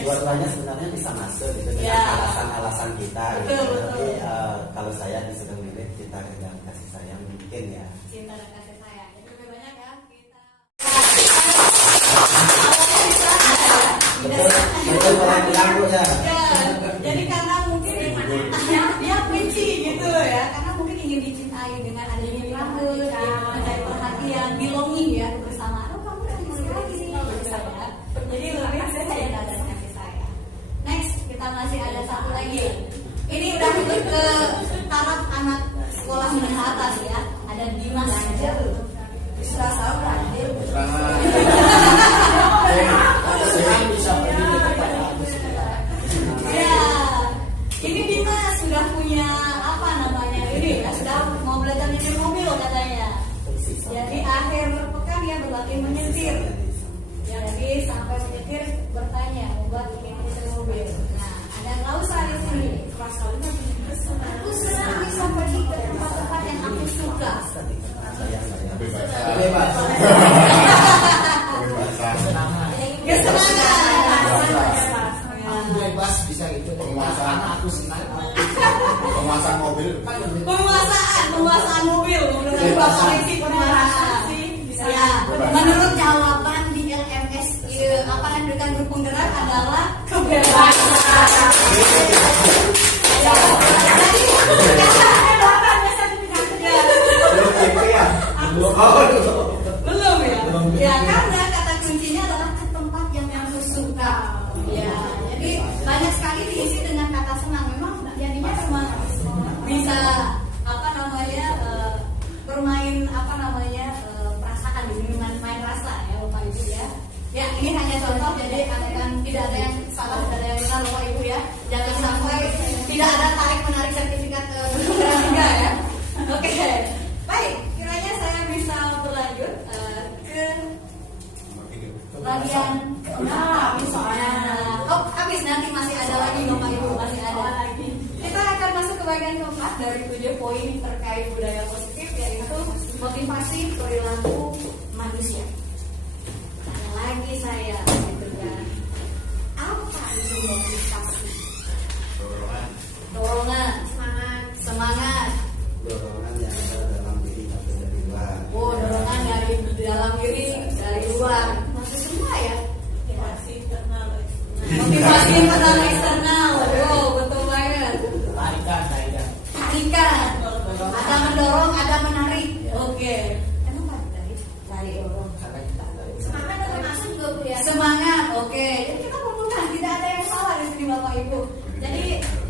Dua-duanya sebenarnya bisa masuk gitu dengan Ya. alasan-alasan kita. Betul, Gitu. betul. Tapi kalau saya disuruh milih cinta dan kasih sayang mungkin ya. Cinta dan kasih sayang. Jadi lebih banyak ya kita. Betul orang bilang Bu ya. Ya, jadi karena mungkin dia benci gitu ya, karena mungkin ingin dicintai dengan adanya rambut, mencari perhatian, belonging ya kebersamaan. Oh kamu lagi sekali nih, gitu ya. Jadi lebih cinta dan kasih sayang. Next, kita masih ada satu lagi. Ini udah masuk ke taraf anak sekolah menengah atas ya. Ada Dimas aja tuh. Isra Saura. Bisa pergi ke tempat bagus. Ya, ini Dimas sudah punya apa namanya ini ya, sudah mau belajar nyetir mobil katanya. Jadi akhir pekan dia berlatih menyetir. Ya, jadi sampai menyetir bertanya membuat ingin nyetir mobil. Nah, ada klausa di sini. Aku senang bisa pergi ke tempat-tempat yang aku suka. Bebas. Kesenangan. Kesenangan. Aku bebas bisa gitu. Penguasaan. Karena aku senang. Penguasaan mobil. Penguasaan mobil menurut Bapak Riki penguasaan. Ya, menurut jawaban di LMS apa yang diberikan grup penggerak adalah kebebasan. Belum ya? Ya karena kata kuncinya adalah ke tempat yang aku suka. Ya, jadi banyak sekali diisi dengan kata senang. Memang jadinya memang bisa apa namanya bermain apa namanya perasaan di sini main rasa ya Bapak Ibu ya. Ya ini hanya contoh jadi akan tidak ada yang salah, tidak ada yang benar Bapak Ibu ya. Jangan sampai tidak ada tarik menarik sertifikat juga ya. Oke, baik. Kiranya saya bisa berlanjut ke bagian habis soalnya. Oh habis nanti masih ada lagi Bapak Ibu masih ada. Kita akan masuk ke bagian keempat dari 7 poin terkait budaya positif yaitu motivasi perilaku manusia. Tanya lagi saya gitu kan. Apa itu motivasi? Dorongan, semangat. Dorongan yang ada dalam diri atau dari luar. Oh, dorongan dari dalam diri, dari luar. Masih semua ya? Motivasi internal eksternal. Wow, betul banget. Tarikan. Ada mendorong, ada menarik. Oke. Kenapa tarik dorong? Semangat termasuk juga Bu ya. Semangat. Oke. Jadi kita kumpulkan, tidak ada yang salah di sini Bapak Ibu. Jadi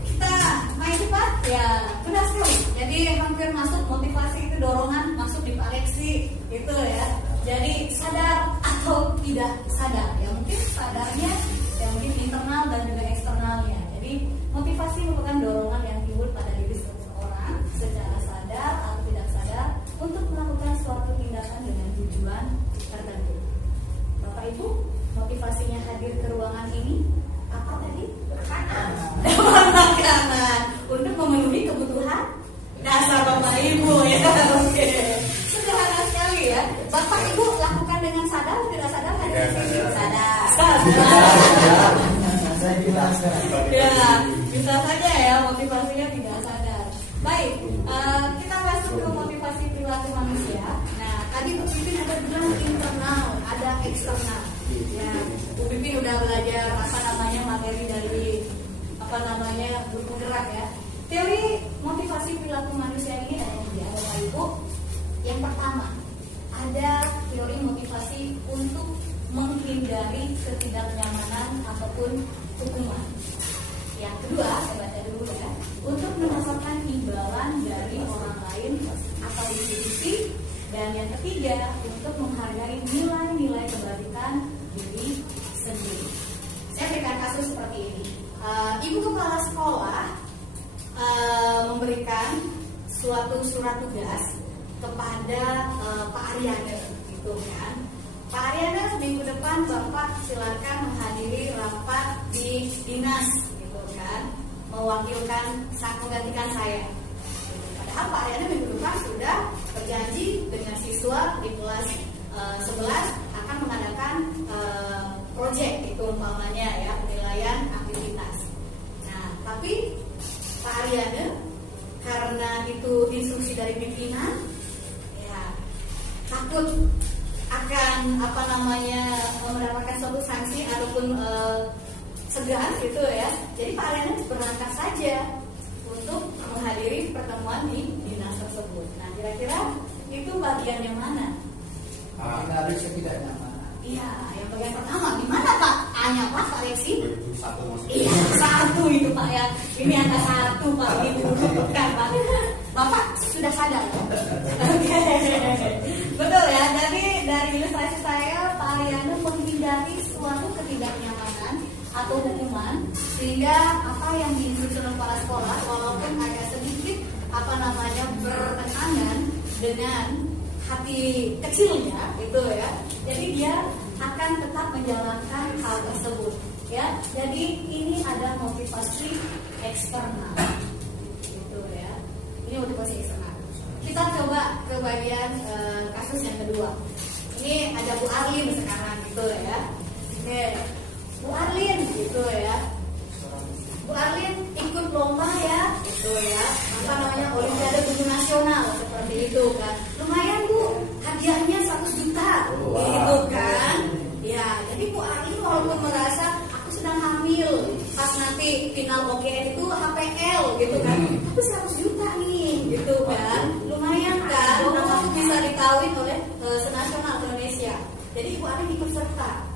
kita main cepat ya benar sekali. Jadi hampir masuk motivasi itu dorongan masuk di Pak Lexi gitu ya. Jadi sadar atau tidak sadar ya, mungkin sadarnya ya mungkin internal dan juga eksternalnya. Jadi motivasi merupakan dorongan yang timbul pada diri seseorang secara sadar atau tidak sadar untuk melakukan suatu tindakan dengan tujuan tertentu. Bapak Ibu, motivasinya hadir ke ruangan ini apa tadi? Makanan untuk memenuhi kebutuhan dasar Bapak Ibu ya. Oke. Sederhana sekali ya. Bapak Ibu lakukan dengan sadar atau tidak sadar? Sadar. Saya bilang sekarang. Ya, bisa saja ya motivasinya tidak sadar. Baik, kita masuk ke motivasi perilaku manusia. Nah, tadi Bu Pipin ada bilang internal, ada eksternal. Ya, Bu Pipin udah belajar materi dari guru penggerak ya. Teori motivasi perilaku manusia ini ada tiga, Bapak Ibu. Yang pertama, ada teori motivasi untuk menghindari ketidaknyamanan ataupun hukuman. Yang kedua, saya baca dulu ya, untuk mendapatkan imbalan dari orang lain atau institusi. Dan yang ketiga, untuk menghargai nilai-nilai kebaikan diri sendiri. Saya berikan kasus seperti ini. Ibu kepala sekolah memberikan suatu surat tugas kepada Pak Aryana, gitu kan. Pak Aryana, minggu depan Bapak silakan menghadiri rapat di dinas, gitu kan, mewakilkan menggantikan saya. Padahal Pak Aryana minggu depan sudah berjanji dengan siswa di kelas 11 akan mengadakan proyek itu umpamanya ya, penilaian aktivitas. Nah, tapi Pak Aryana karena itu instruksi dari pimpinan, ya takut akan mendapatkan suatu sanksi ataupun segan gitu ya. Jadi Pak Aryana berangkat saja untuk menghadiri pertemuan di dinas tersebut. Nah, kira-kira itu bagian yang mana? Menghindari ketidaknyamanan. Iya, yang bagian pertama gimana Pak? Tanya Pak Lexi. Satu maksudnya. Iya, satu itu Pak ya. Ini angka satu Pak, itu bukan Pak. Bapak sudah sadar. Oke. Betul ya. Jadi dari ilustrasi saya, Pak Aryana menghindari suatu ketidaknyamanan atau hukuman, sehingga apa yang diinstruksi oleh kepala sekolah walaupun agak sedikit bertentangan dengan hati kecilnya gitu ya. Jadi dia akan tetap menjalankan hal tersebut ya. Jadi ini ada motivasi eksternal gitu ya. Ini motivasi eksternal. Kita coba ke bagian kasus yang kedua. Ini ada Bu Arlin sekarang gitu ya. Oke, Bu Arlin gitu ya. Bu Arlin ikut lomba ya, gitu ya. Olimpiade Guru Nasional seperti itu kan. Lumayan Bu, hadiahnya 100 juta, gitu kan. Ya, jadi Bu Arlin walaupun merasa aku sedang hamil, pas nanti final OGN itu HPL gitu kan. Tapi 100 juta nih, gitu kan. Lumayan kan, nama aku bisa dikawin oleh senasional Indonesia. Jadi Bu Arlin ikut serta.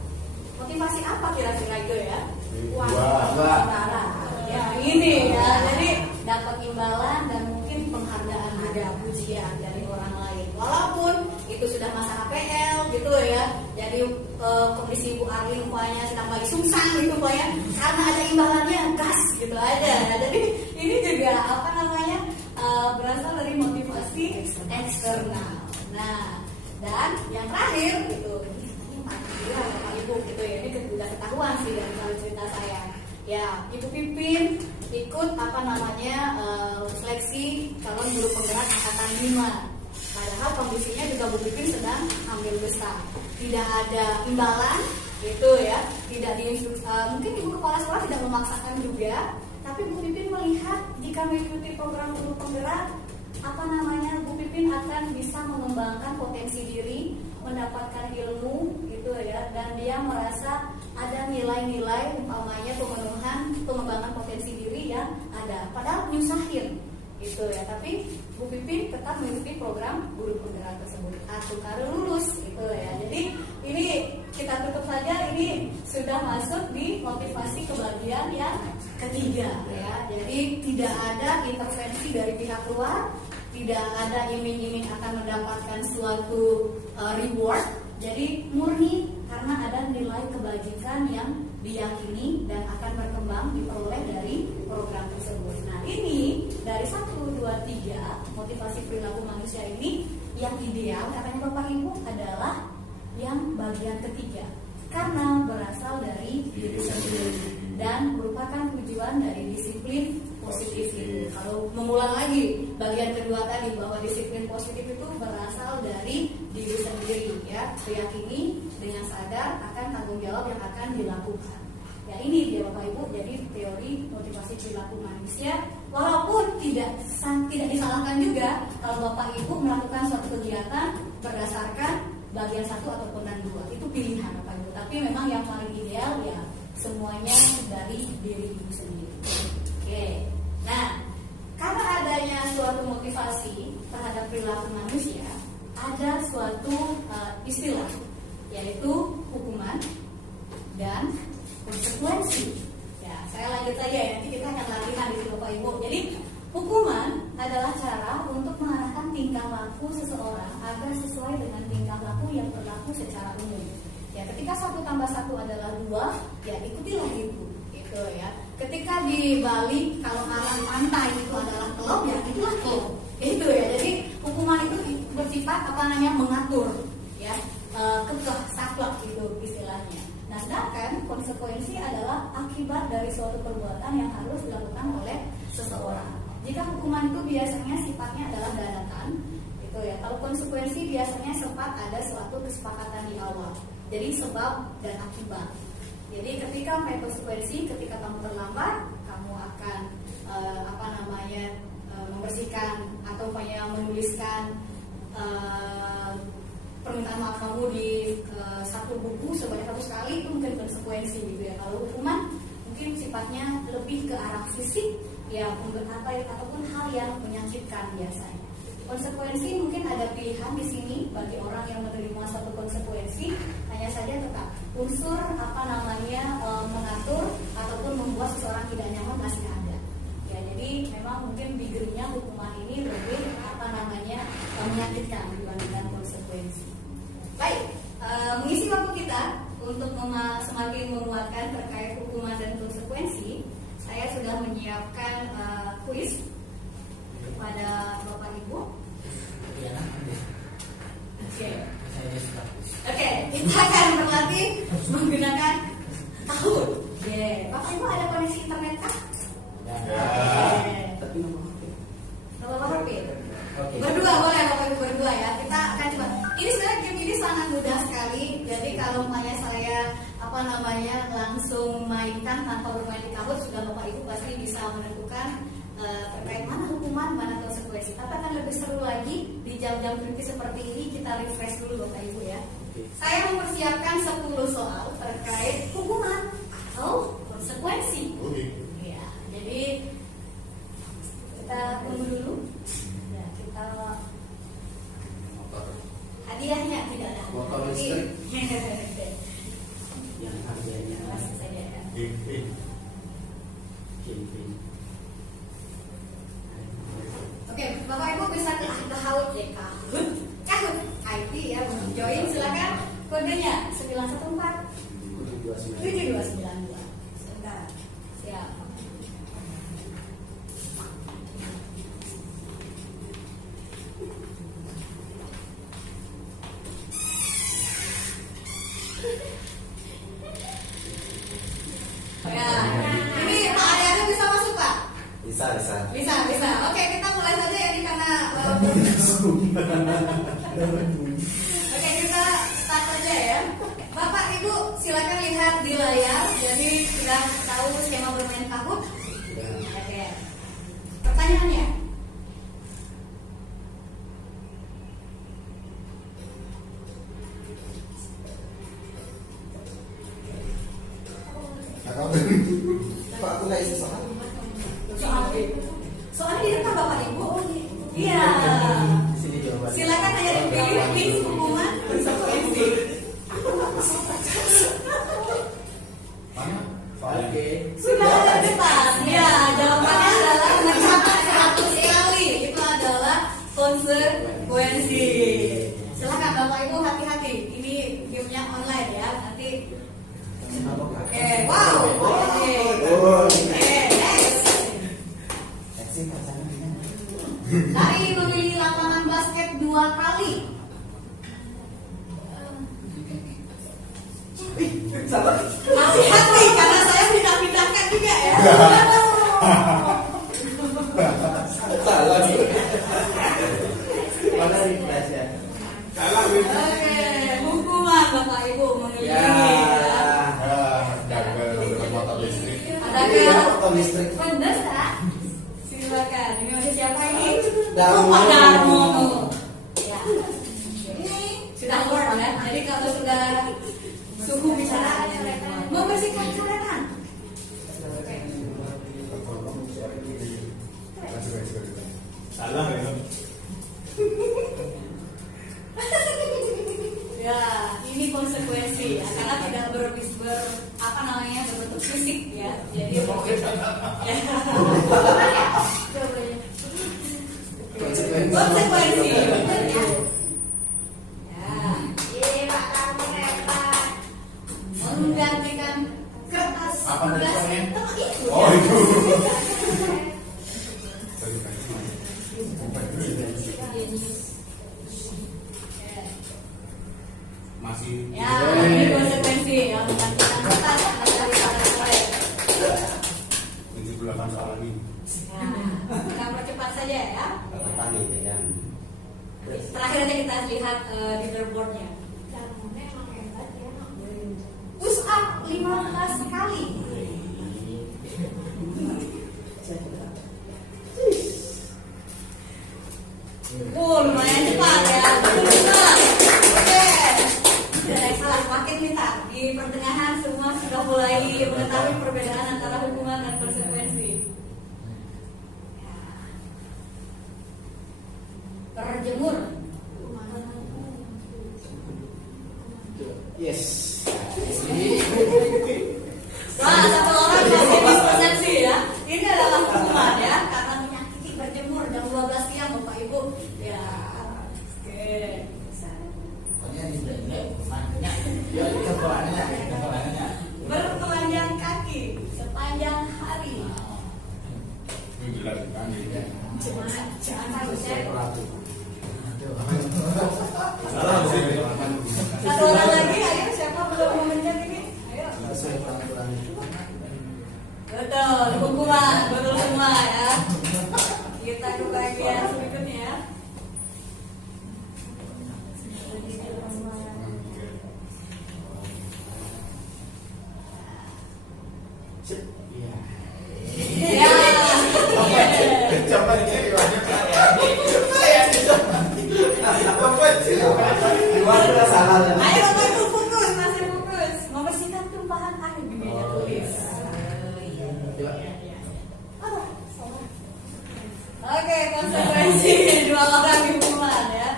Motivasi apa kira-kira itu ya? Uang. Ya ini ya, jadi dapat imbalan dan mungkin penghargaan juga, pujian dari orang lain. Walaupun itu sudah masa HPL gitu ya, jadi kondisi Ibu Arlin umpamanya sedang lagi sungsang gitu ya, karena ada imbalannya gas gitu aja. Ya. Jadi ini juga berasal dari motivasi eksternal. Nah, dan yang terakhir gitu, ini panggilan Bapak Ibu gitu ya, ini sudah ketahuan sih dari cerita saya. Ya, Ibu Pipin ikut seleksi calon guru penggerak angkatan 5. Padahal kondisinya juga Bu Pipin sedang hamil besar. Tidak ada imbalan gitu ya. Tidak mungkin Ibu kepala sekolah tidak memaksakan juga, tapi Bu Pipin melihat jika mengikuti program guru penggerak Bu Pipin akan bisa mengembangkan potensi diri, mendapatkan ilmu gitu ya, dan dia merasa ada nilai-nilai umpamanya pemenuhan pengembangan potensi diri yang ada, padahal nyusahin gitu ya, tapi Bu Pipin tetap mengikuti program guru penggerak tersebut atau karo lulus gitu ya. Jadi ini kita tutup saja, ini sudah masuk di motivasi kebahagiaan yang ketiga ya. Jadi tidak ada intervensi dari pihak luar, tidak ada iming-iming akan mendapatkan suatu reward. Jadi murni karena ada nilai kebajikan yang diyakini dan akan berkembang diperoleh dari program tersebut. Nah ini dari 1, 2, 3 motivasi perilaku manusia ini yang ideal katanya Bapak Ibu adalah yang bagian ketiga, karena berasal dari diri sendiri dan merupakan tujuan dari disiplin positif itu. Kalau mengulang lagi bagian kedua tadi bahwa disiplin positif itu berasal dari diri sendiri ya, meyakini dengan sadar akan tanggung jawab yang akan dilakukan. Ya ini dia Bapak Ibu, jadi teori motivasi perilaku manusia. Walaupun tidak disalahkan juga kalau Bapak Ibu melakukan suatu kegiatan berdasarkan bagian 1 ataupun 2, itu pilihan Bapak Ibu. Tapi memang yang paling ideal ya semuanya dari diri Ibu sendiri. Oke. Nah, karena adanya suatu motivasi terhadap perilaku manusia, ada suatu istilah yaitu hukuman dan konsekuensi. Ya, saya lanjut saja ya. Nanti kita akan latihan di sini Bapak Ibu. Jadi, hukuman adalah cara untuk mengarahkan tingkah laku seseorang agar sesuai dengan tingkah laku yang berlaku secara umum. Ya, ketika 1 tambah 1 adalah 2, ya ikutilah itu. Gitu ya. Ketika di Bali kalau arah pantai itu adalah kelop, ya itulah kelop. Itu ya. Jadi, hukuman itu bersifat mengatur ya, kekeh, saklek itu istilahnya. Nah, sedangkan konsekuensi adalah akibat dari suatu perbuatan yang harus dilakukan oleh seseorang. Jika hukuman itu biasanya sifatnya adalah dadakan, gitu ya. Kalau konsekuensi biasanya sempat ada suatu kesepakatan di awal. Jadi sebab dan akibat. Jadi ketika sampai konsekuensi, ketika kamu terlambat, kamu akan membersihkan atau menuliskan permintaan maaf kamu di satu buku sebanyak 100 kali, itu mungkin konsekuensi gitu ya. Kalau hukuman mungkin sifatnya lebih ke arah fisik ya, ataupun hal yang menyakitkan biasanya. Konsekuensi mungkin ada pilihan di sini bagi orang yang menerima satu konsekuensi, hanya saja tetap unsur mengatur ataupun membuat seseorang tidak nyaman masih ada. Ya, jadi memang mungkin biggernya hukuman ini lebih menyakitkan dibandingkan konsekuensi. Baik, mengisi waktu kita untuk semakin menguatkan terkait hukuman dan konsekuensi, saya sudah menyiapkan kuis kepada Bapak Ibu. Oke, kita akan berlatih menggunakan tahun. Bapak Ibu ada koneksi internet kah? Tapi Nomor HP. Berdua boleh Bapak Ibu, berdua ya. Kita akan coba. Ini sebenarnya game ini sangat mudah sekali. Jadi kalau saya langsung mainkan tanpa bermain di Kahoot, sudah Bapak Ibu pasti bisa menentukan terkait mana hukuman, mana konsekuensi. Tapi akan lebih seru lagi di jam-jam kritis seperti ini. Kita refresh dulu Bapak Ibu ya. Saya mempersiapkan 10 soal terkait hukuman atau konsekuensi. Ya, jadi kita tunggu dulu. Ya, kita hadiahnya tidak ada. Motor listrik yang harganya Masih saja ya. Oke, Bapak Ibu bisa ke Kahoot ya, Kahoot ID ya, join silakan. Kodenya 914 7292. Sebentar. Siap. Ya, ini Pak Ariana bisa masuk Pak? Bisa. Oke, kita mulai saja ya, ini karena Oke, kita start saja ya. Bapak Ibu silakan lihat di layar. Jadi sudah tahu skema bermain Kahoot? Oke. Pertanyaannya, Soalnya di depan Bapak Ibu. Iya. Di sini jawabannya. Silakan hanya dipilih link hukuman konsekuensi. Mana? Oke. Sudah ada di depan. Ya, jawabannya adalah mencatat 100 kali. Itu adalah konsekuensi. Silakan Bapak Ibu hati-hati. Ini gamenya online ya. Nanti. Oke, wow. Oke. Next. Dari memilih lapangan basket 2 kali. Hati-hati karena saya pindah-pindahkan juga ya. Salah nih. Mana refresh ya? Oke, hukuman Bapak Ibu memilih. Ya. Gagal dengan motor listrik. Iya, motor listrik. Bener tak? Silakan. Ini masih siapa ini? Darmono. Pak Darmono. Ya. Ini sudah keluar ya. Jadi kalau sudah suhu bicara membersihkan coretan. Salah ya. Ya, ini konsekuensi ya, karena tidak berbentuk fisik ya. Jadi ya. Konsekuensi. Menggantikan kertas Apa plastik. Oh itu. Masih. Ya, ini konsekuensi ya, menggantikan kertas dari pada sore. 78 soal ini. Ya, kita percepat saja ya. Petani ya. Terakhir nanti kita lihat leaderboardnya. Push up 15 kali. Lumayan cepat ya. Betul. Oke. Tidak salah makin kita di pertengahan semua sudah mulai mengetahui perbedaan antara hukuman dan konsekuensi. Berjemur. Yes. Wah, satu orang masih dispensasi ya. Ini adalah hukuman ya, karena menyakiti berjemur jam 12 siang Bapak Ibu. Ya. Oke. Pokoknya tidak banyak. Ya, kebalannya. Bertelanjang kaki sepanjang hari. Menjelaskan ya. Cuma jangan harusnya. Salah sih. Satu orang lagi, ayo siapa belum memencet ini? Ayo. Sesuai peraturan. Betul, hukuman, betul semua ya. Kita ke bagian berikutnya ya. Iya. Ya. Coba dicari banyak Gimana salah ya? Ayo Bapak Ibu fokus, masih fokus. Membersihkan tumpahan air di meja tulis. Apa? Salah. Oke, konsekuensi 2 orang hukuman ya.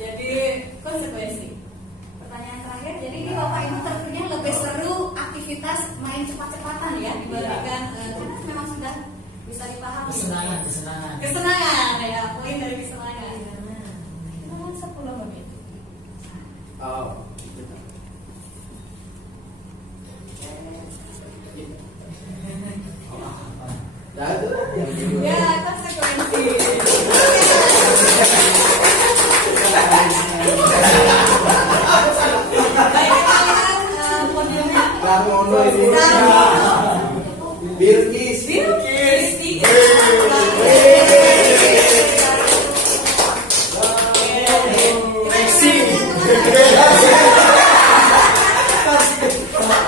Jadi konsekuensi. Pertanyaan terakhir, jadi ini Bapak Ibu tentunya lebih seru aktivitas main cepat-cepatan ya dibandingkan karena memang sudah bisa dipahami. Kesenangan. Kesenangan ya, poin dari kesenangan. Mohon 10 menit. Oh. Nah, itu Ya, konsekuensi. Baik, kita lihat podiumnya. Darmono ini. Bilkis. Bilkis 3.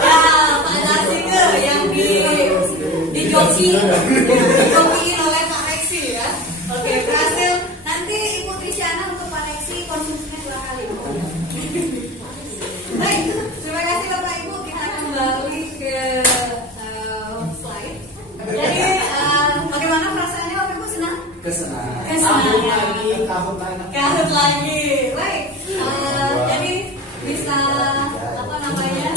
Ya, Pak Darsiker yang dijokiin oleh Pak Reksi Karut lagi. Baik. Jadi bisa apa namanya?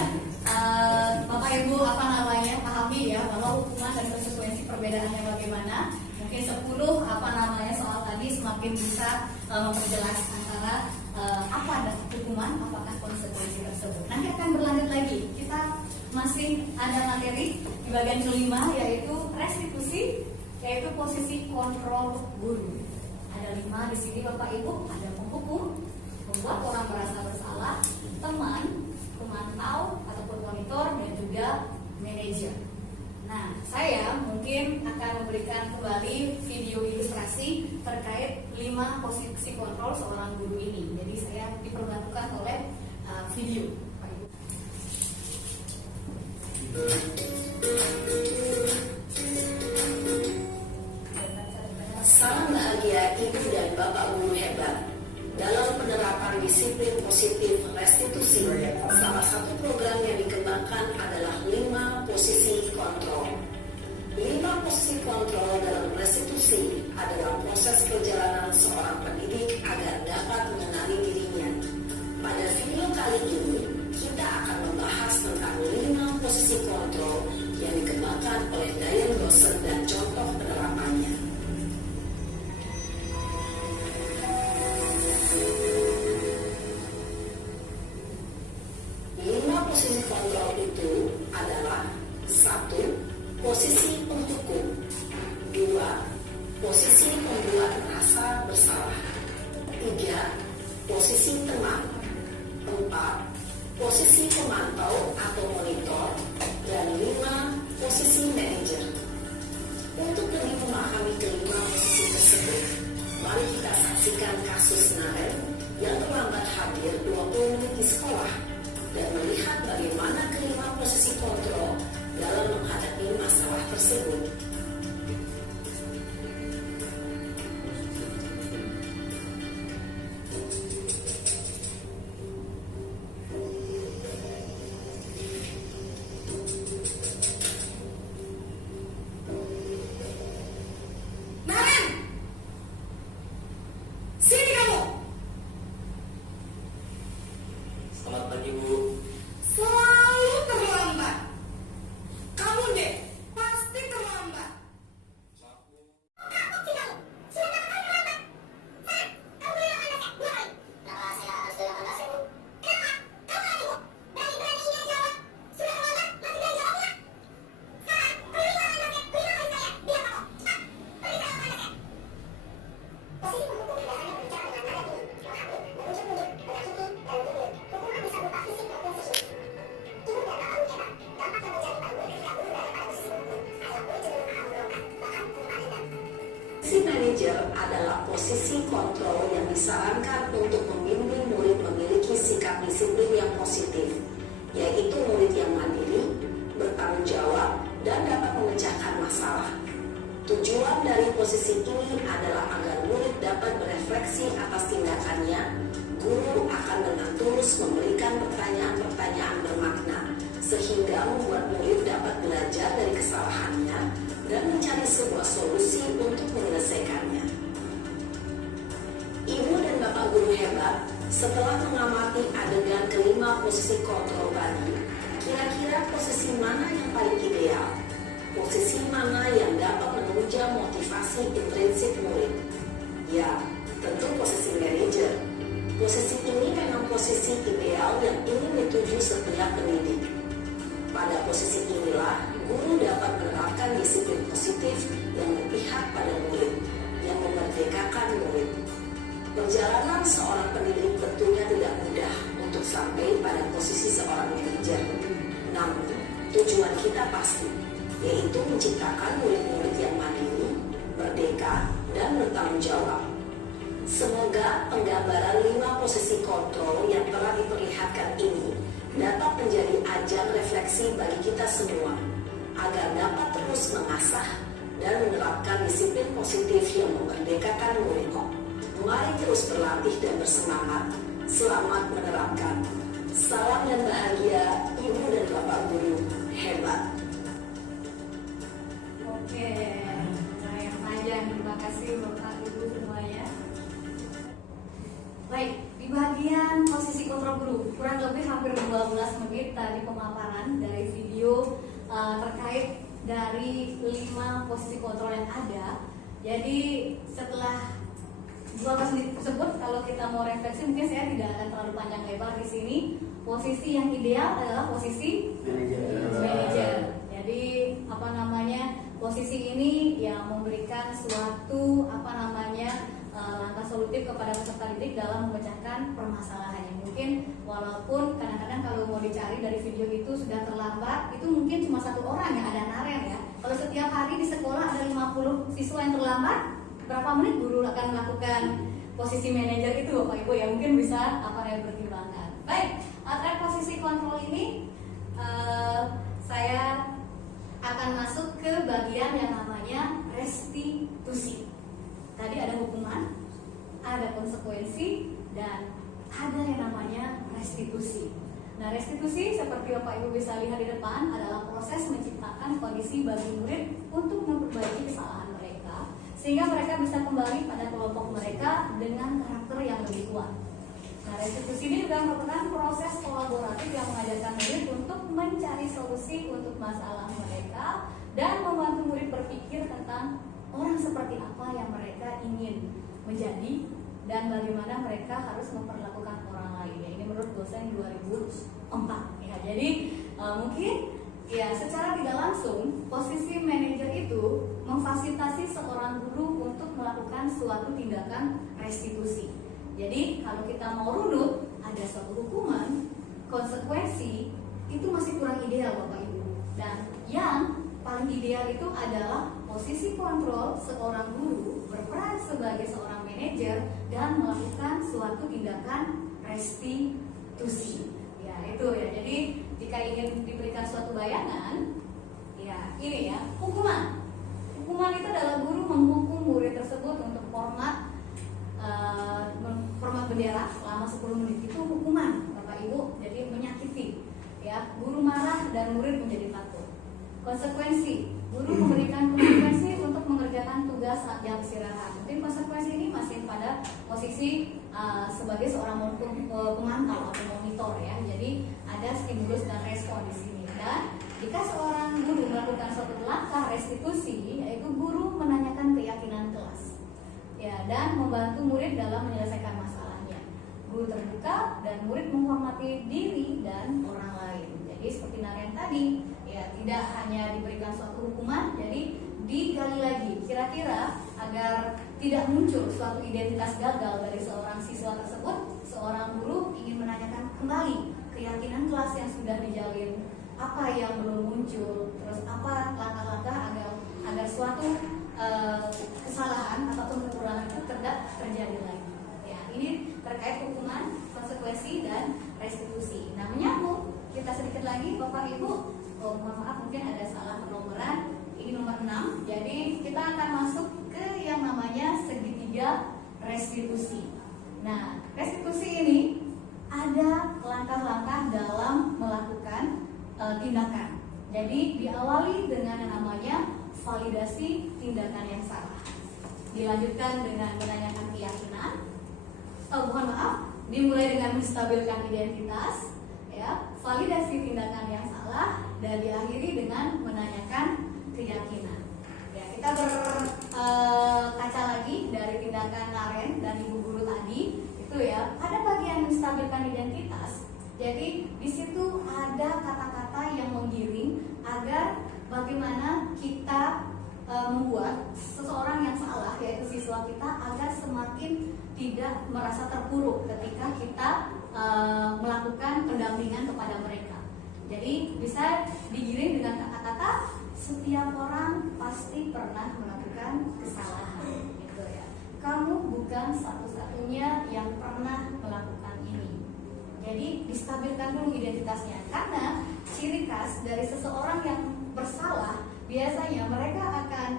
Bapak Ibu apa namanya? Pahami ya bahwa hukuman dan konsekuensi perbedaannya bagaimana. Mungkin 10 apa namanya soal tadi semakin bisa memperjelas antara apa ada hukuman, apakah konsekuensi tersebut. Nanti akan berlanjut lagi. Kita masih ada materi di bagian kelima yaitu restitusi, yaitu posisi kontrol guru. Ada 5 di sini Bapak Ibu, ada penghukum, membuat orang merasa bersalah, teman, pemantau ataupun monitor, dan juga manajer. Nah, saya mungkin akan memberikan kembali video ilustrasi terkait 5 posisi kontrol seorang guru ini. Jadi saya diperbantukan oleh video. Pak Ibu. Salam bahagia Ibu dan Bapak Guru hebat. Dalam penerapan disiplin positif restitusi, salah satu program yang dikembangkan adalah 5 posisi kontrol. 5 posisi kontrol dalam restitusi adalah proses perjalanan seorang pendidik agar dapat mengenali dirinya. Pada video kali ini, kita akan membahas tentang 5 posisi kontrol yang dikembangkan oleh Diane Dawson dan contoh penerapannya. 5 posisi kontrol itu adalah 1. Posisi penghukum, 2. Posisi pembuat merasa bersalah, 3. Posisi teman, 4. Posisi pemantau atau monitor, dan 5. Posisi manajer. Untuk lebih memahami kelima posisi tersebut, mari kita saksikan kasus Naren yang terlambat hadir 20 menit di sekolah dan melihat bagaimana kelima posisi kontrol dalam menghadapi masalah tersebut. Naren, sini kamu. Selamat pagi, Bu. Selalu terlambat. Kamu deh, pasti terlambat. Posisi manajer adalah posisi kontrol yang disarankan untuk membimbing murid memiliki sikap disiplin yang positif, yaitu murid yang mandiri, bertanggung jawab, dan dapat memecahkan masalah. Tujuan dari posisi ini adalah agar murid dapat berefleksi atas tindakannya. Guru akan dengan tulus memberikan pertanyaan-pertanyaan bermakna, sehingga membuat murid dapat belajar dari kesalahannya dan mencari sebuah solusi untuk menyelesaikannya. Ibu dan Bapak Guru hebat, setelah mengamati adegan kelima posisi kontrol tadi, kira-kira posisi mana yang paling ideal? Posisi mana yang dapat menunjang motivasi intrinsik murid? Ya, tentu posisi manajer. Posisi ini memang posisi ideal yang ingin dituju setiap pendidik. Pada posisi inilah, guru dapat menerapkan disiplin positif yang berpihak pada murid, yang memerdekakan murid. Perjalanan seorang pendidik tentunya tidak mudah untuk sampai pada posisi seorang manajer. Namun, tujuan kita pasti, yaitu menciptakan murid-murid yang mandiri, merdeka, dan bertanggung jawab. Semoga penggambaran 5 posisi kontrol yang telah diperlihatkan ini dapat menjadi ajang refleksi bagi kita semua, agar dapat terus mengasah dan menerapkan disiplin positif yang memerdekakan murid. Mari terus berlatih dan bersemangat. Selamat menerapkan. Salam dan bahagia Ibu dan Bapak Guru hebat. Oke, nah yang panjang, terima kasih Bapak Ibu semuanya. guru, kurang lebih hampir 12 menit tadi pemaparan dari video terkait dari 5 posisi kontrol yang ada. Jadi setelah 12 menit tersebut, kalau kita mau refleksi, mungkin saya tidak akan terlalu panjang lebar di sini. Posisi yang ideal adalah posisi manajer. Jadi posisi ini yang memberikan suatu langkah solutif kepada peserta didik dalam memecahkan permasalahannya. Mungkin walaupun kadang-kadang kalau mau dicari dari video itu sudah terlambat, itu mungkin cuma satu orang yang ada naren ya. Kalau setiap hari di sekolah ada 50 siswa yang terlambat, berapa menit guru akan melakukan posisi manajer itu Bapak Ibu ya, mungkin bisa dipertimbangkan. Baik, terkait posisi kontrol ini saya akan masuk ke bagian yang namanya restitusi. Tadi ada hukuman, ada konsekuensi, dan ada yang namanya restitusi. Nah, restitusi seperti Bapak Ibu bisa lihat di depan adalah proses menciptakan kondisi bagi murid untuk memperbaiki kesalahan mereka sehingga mereka bisa kembali pada kelompok mereka dengan karakter yang lebih kuat. Nah, restitusi ini juga merupakan proses kolaboratif yang mengajarkan murid untuk mencari solusi untuk masalah mereka dan membantu murid berpikir tentang orang seperti apa yang mereka ingin menjadi dan bagaimana mereka harus memperlakukan orang lain. Ya, ini menurut dosen 2004. Ya, jadi mungkin ya secara tidak langsung posisi manajer itu memfasilitasi seorang guru untuk melakukan suatu tindakan restitusi. Jadi kalau kita mau runut, ada suatu hukuman, konsekuensi, itu masih kurang ideal Bapak Ibu. Dan yang paling ideal itu adalah posisi kontrol seorang guru berperan sebagai seorang manajer dan melakukan suatu tindakan restitusi. Ya itu ya. Jadi jika ingin diberikan suatu bayangan, ya ini ya hukuman. Hukuman itu adalah guru menghukum murid tersebut untuk format bendera selama 10 menit. Itu hukuman Bapak Ibu, jadi menyakiti ya, guru marah dan murid menjadi takut. Konsekuensi, guru memberikan konsekuensi untuk mengerjakan tugas saat jam istirahat. Mungkin konsekuensi ini masih pada posisi sebagai seorang pemantau atau monitor ya. Jadi ada stimulus dan respon di sini. Dan jika seorang guru melakukan suatu langkah restitusi, yaitu guru menanyakan keyakinan kelas ya, dan membantu murid dalam menyelesaikan masalahnya. Guru terbuka dan murid menghormati diri dan orang lain. Jadi seperti Naren tadi, ya tidak hanya diberikan suatu hukuman, jadi digali lagi kira-kira agar tidak muncul suatu identitas gagal dari seorang siswa tersebut. Seorang guru ingin menanyakan kembali keyakinan kelas yang sudah dijalin, apa yang belum muncul, terus apa langkah-langkah agar suatu kesalahan ataupun kekurangan itu tidak terjadi lagi. Ya, ini terkait hukuman, konsekuensi dan restitusi. Nah, menyambung kita sedikit lagi Bapak Ibu. Mohon maaf mungkin ada salah penomoran. Ini nomor 6. Jadi kita akan masuk ke yang namanya segitiga restitusi. Nah, restitusi ini ada langkah-langkah dalam melakukan tindakan. Jadi diawali dengan yang namanya validasi tindakan yang salah. Dilanjutkan dengan menanyakan keyakinan. Dimulai dengan menstabilkan identitas, ya, validasi tindakan yang salah, dan diakhiri dengan menanyakan keyakinan. Ya, kita berkaca lagi dari tindakan Naren dan Ibu Guru tadi, itu ya, ada bagian menstabilkan identitas. Jadi di situ ada kata-kata yang menggiring agar bagaimana kita membuat seseorang yang salah, yaitu siswa kita, agar semakin tidak merasa terpuruk ketika kita melakukan pendampingan kepada mereka. Jadi bisa digiring dengan kata-kata setiap orang pasti pernah melakukan kesalahan, gitu ya. Kamu bukan satu-satunya yang pernah melakukan ini. Jadi distabilkan dulu identitasnya, karena ciri khas dari seseorang yang bersalah biasanya mereka akan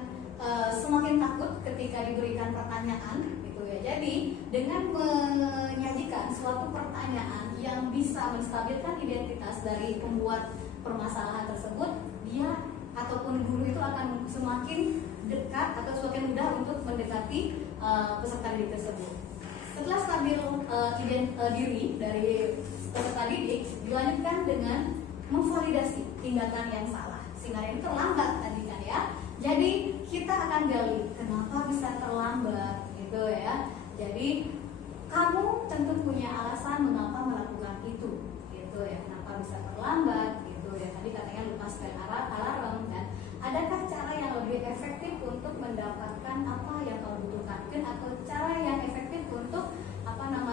semakin takut ketika diberikan pertanyaan, gitu ya. Jadi dengan menyajikan suatu pertanyaan yang bisa menstabilkan identitas dari pembuat permasalahan tersebut, dia ataupun guru itu akan semakin dekat atau semakin mudah untuk mendekati peserta didik tersebut. Setelah stabil diri dari peserta didik dilanjutkan dengan memvalidasi tindakan yang salah sehingga ini terlambat tadi kan ya. Jadi kita akan gali kenapa bisa terlambat gitu ya. Jadi kamu tentu punya alasan mengapa melakukan itu gitu ya. Kenapa bisa terlambat gitu ya. Tadi katanya lupa setel alarm kan. Adakah cara yang lebih efektif untuk mendapatkan apa yang kamu butuhkan atau cara yang efektif untuk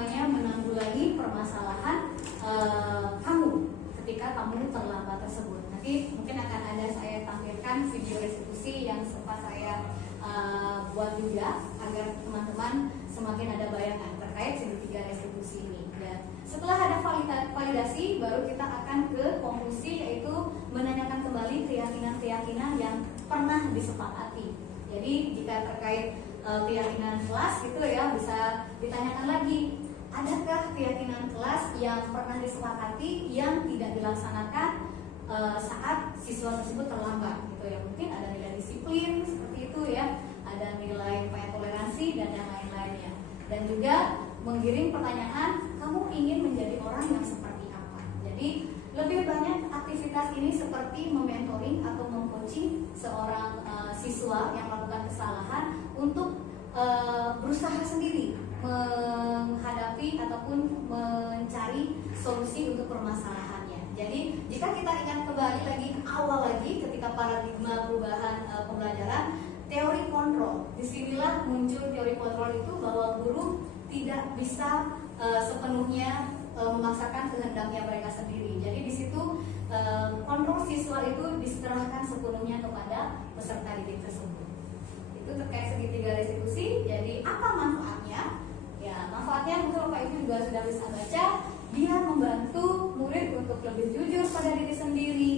menanggulangi permasalahan kamu ketika kamu terlambat tersebut. Nanti mungkin akan ada saya tampilkan video restitusi yang sempat saya buat juga agar teman-teman semakin ada bayangan terkait segitiga restitusi ini. Dan setelah ada validasi, baru kita akan ke konklusi, yaitu menanyakan kembali keyakinan-keyakinan yang pernah disepakati. Jadi jika terkait keyakinan kelas gitu ya, bisa ditanyakan lagi, adakah keyakinan kelas yang pernah disepakati yang tidak dilaksanakan saat siswa tersebut terlambat gitu ya. Mungkin ada nilai disiplin seperti itu ya, ada nilai upaya toleransi dan yang lain-lainnya. Dan juga menggiring pertanyaan, kamu ingin menjadi orang yang seperti apa. Jadi lebih banyak aktivitas ini seperti mementoring atau mengcoaching seorang siswa yang melakukan kesalahan untuk berusaha sendiri menghadapi ataupun mencari solusi untuk permasalahannya. Jadi jika kita ingat kembali lagi awal lagi ketika paradigma perubahan pembelajaran, teori kontrol. Disinilah muncul teori kontrol itu bahwa guru tidak bisa sepenuhnya memaksakan kehendaknya mereka sendiri. Jadi di situ kontrol siswa itu diserahkan sepenuhnya kepada peserta didik tersebut. Itu terkait segitiga restitusi. Jadi apa manfaatnya? Ya, manfaatnya mungkin Bapak Ibu juga sudah bisa baca. Dia membantu murid untuk lebih jujur pada diri sendiri,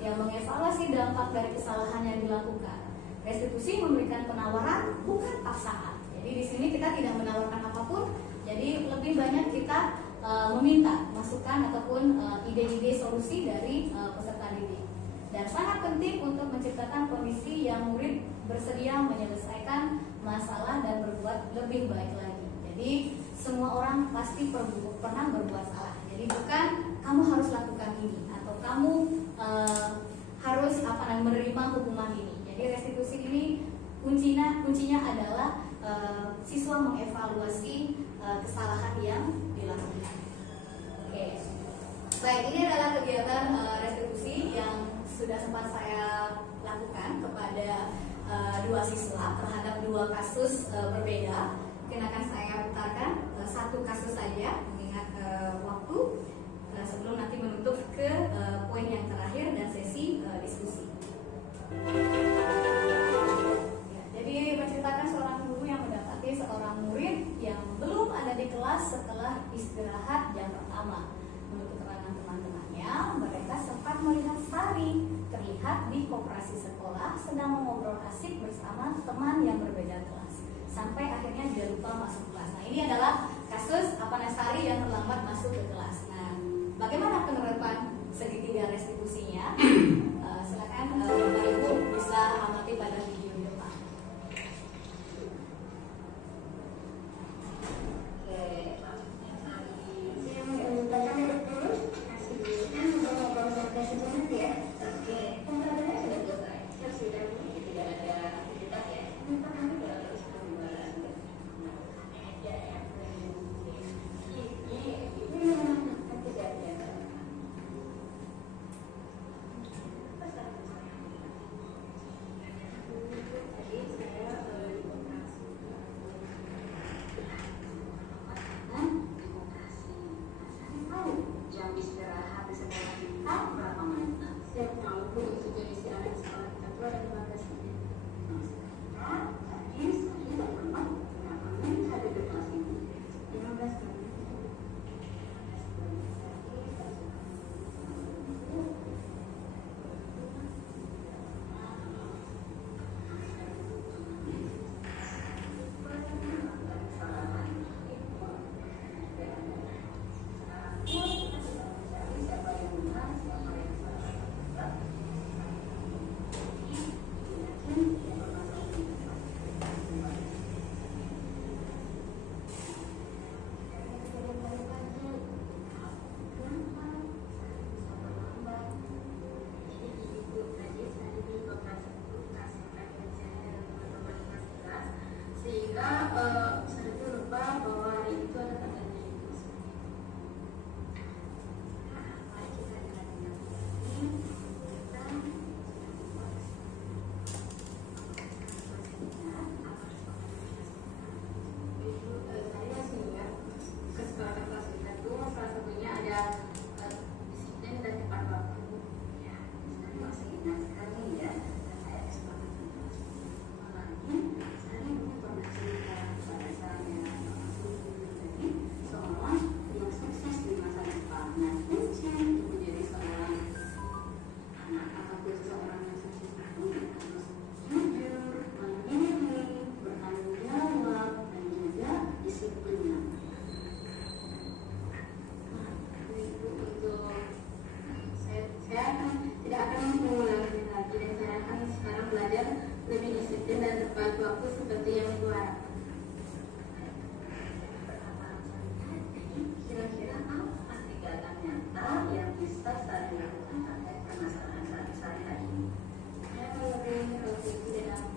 ya, mengevaluasi dampak dari kesalahan yang dilakukan. Restitusi memberikan penawaran, bukan paksaan. Jadi di sini kita tidak menawarkan apapun. Jadi lebih banyak kita meminta masukan ataupun ide-ide solusi dari peserta didik. Dan sangat penting untuk menciptakan kondisi yang murid bersedia menyelesaikan masalah dan berbuat lebih baik lagi. Jadi semua orang pasti pernah berbuat salah. Jadi bukan kamu harus lakukan ini atau kamu harus menerima hukuman ini. Jadi restitusi ini kuncinya adalah siswa mengevaluasi kesalahan yang dilakukan. Oke, baik, ini adalah kegiatan restitusi yang sudah sempat saya lakukan kepada dua siswa terhadap dua kasus berbeda. Mungkin akan saya putarkan satu kasus saja mengingat waktu sebelum nanti menutup ke poin yang terakhir dan sesi diskusi. Ya, jadi menceritakan seorang guru yang mendapati seorang murid yang belum ada di kelas setelah istirahat jam pertama. Menurut keterangan teman-temannya, mereka sempat melihat Sari terlihat di koperasi sekolah sedang mengobrol asik bersama teman yang berbeda kelas. Sampai akhirnya dia lupa masuk kelas. Nah, ini adalah kasus Sari yang terlambat masuk ke kelas. Nah, bagaimana penerapan segitiga restitusinya? Silakan Bapak Ibu bisa amati pada video di depan. Oke. saya tuh lupa bahwa hari itu ada katanya itu. Mari kita lihat ini. Saya masih ingat kesepakatan kelas kita itu salah satunya ada disiplin dan tepat waktu. Ya, saya masih ingat sekali ya. Saya kesepakatan kelas lagi. Saya mungkin pernah cerita kepada saya jadi seorang yang sukses di masa depan. Nah, kunci untuk menjadi seorang anak ataupun seorang yang sukses itu harus jujur, mandiri, bertanggung jawab, dan juga disiplin. Saya tidak akan mengulangi lagi dan saya akan sekarang belajar lebih disiplin dan tepat waktu seperti yang Ibu harapkan. Kira-kira apa kegiatan nyata yang bisa saya lakukan terkait permasalahan sehari-hari ini? Saya lebih berfungsi dalam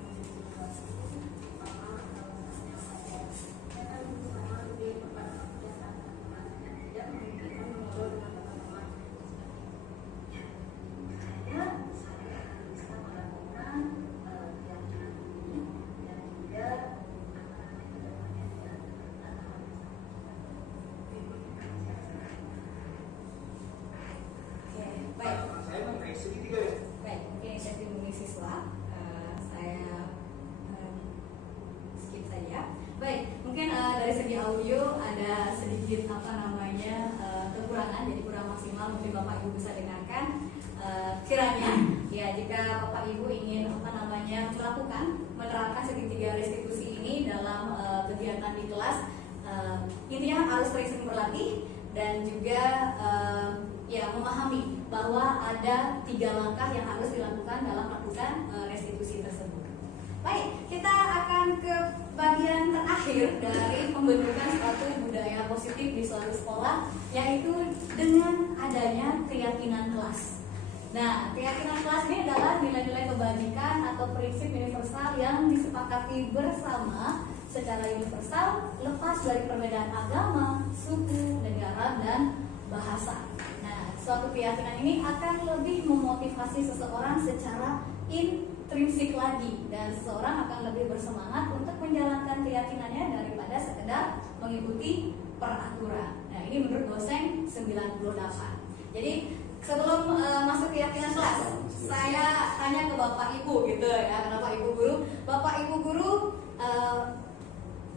lebih kepada kegiatan teman-teman yang tidak memungkinkan mengobrol dengan teman-teman. Saya akan bisa melakukan kegiatan ini dan juga Baik, mungkin saya bingung siswa, saya skip saja. Baik, mungkin dari segi audio ada sedikit kekurangan, jadi kurang maksimal. Mungkin Bapak Ibu bisa dengarkan. Kiranya, ya jika Bapak Ibu ingin menerapkan segitiga restitusi ini dalam kegiatan di kelas, intinya harus sering-sering berlatih dan juga memahami bahwa ada 3 langkah yang harus dilakukan dalam melakukan restitusi tersebut. Baik, kita akan ke bagian terakhir dari pembentukan suatu budaya positif di suatu sekolah, yaitu dengan adanya keyakinan kelas. Nah, keyakinan kelas ini adalah nilai-nilai kebajikan atau prinsip universal yang disepakati bersama secara universal, lepas dari perbedaan agama, suku, negara, dan bahasa. Nah, suatu keyakinan ini akan lebih memotivasi seseorang secara intrinsik lagi, dan seseorang akan lebih bersemangat untuk menjalankan keyakinannya daripada sekedar mengikuti peraturan. Nah, ini menurut dosen 98. Jadi sebelum masuk keyakinan kelas, saya tanya ke Bapak Ibu gitu ya, karena Bapak Ibu guru,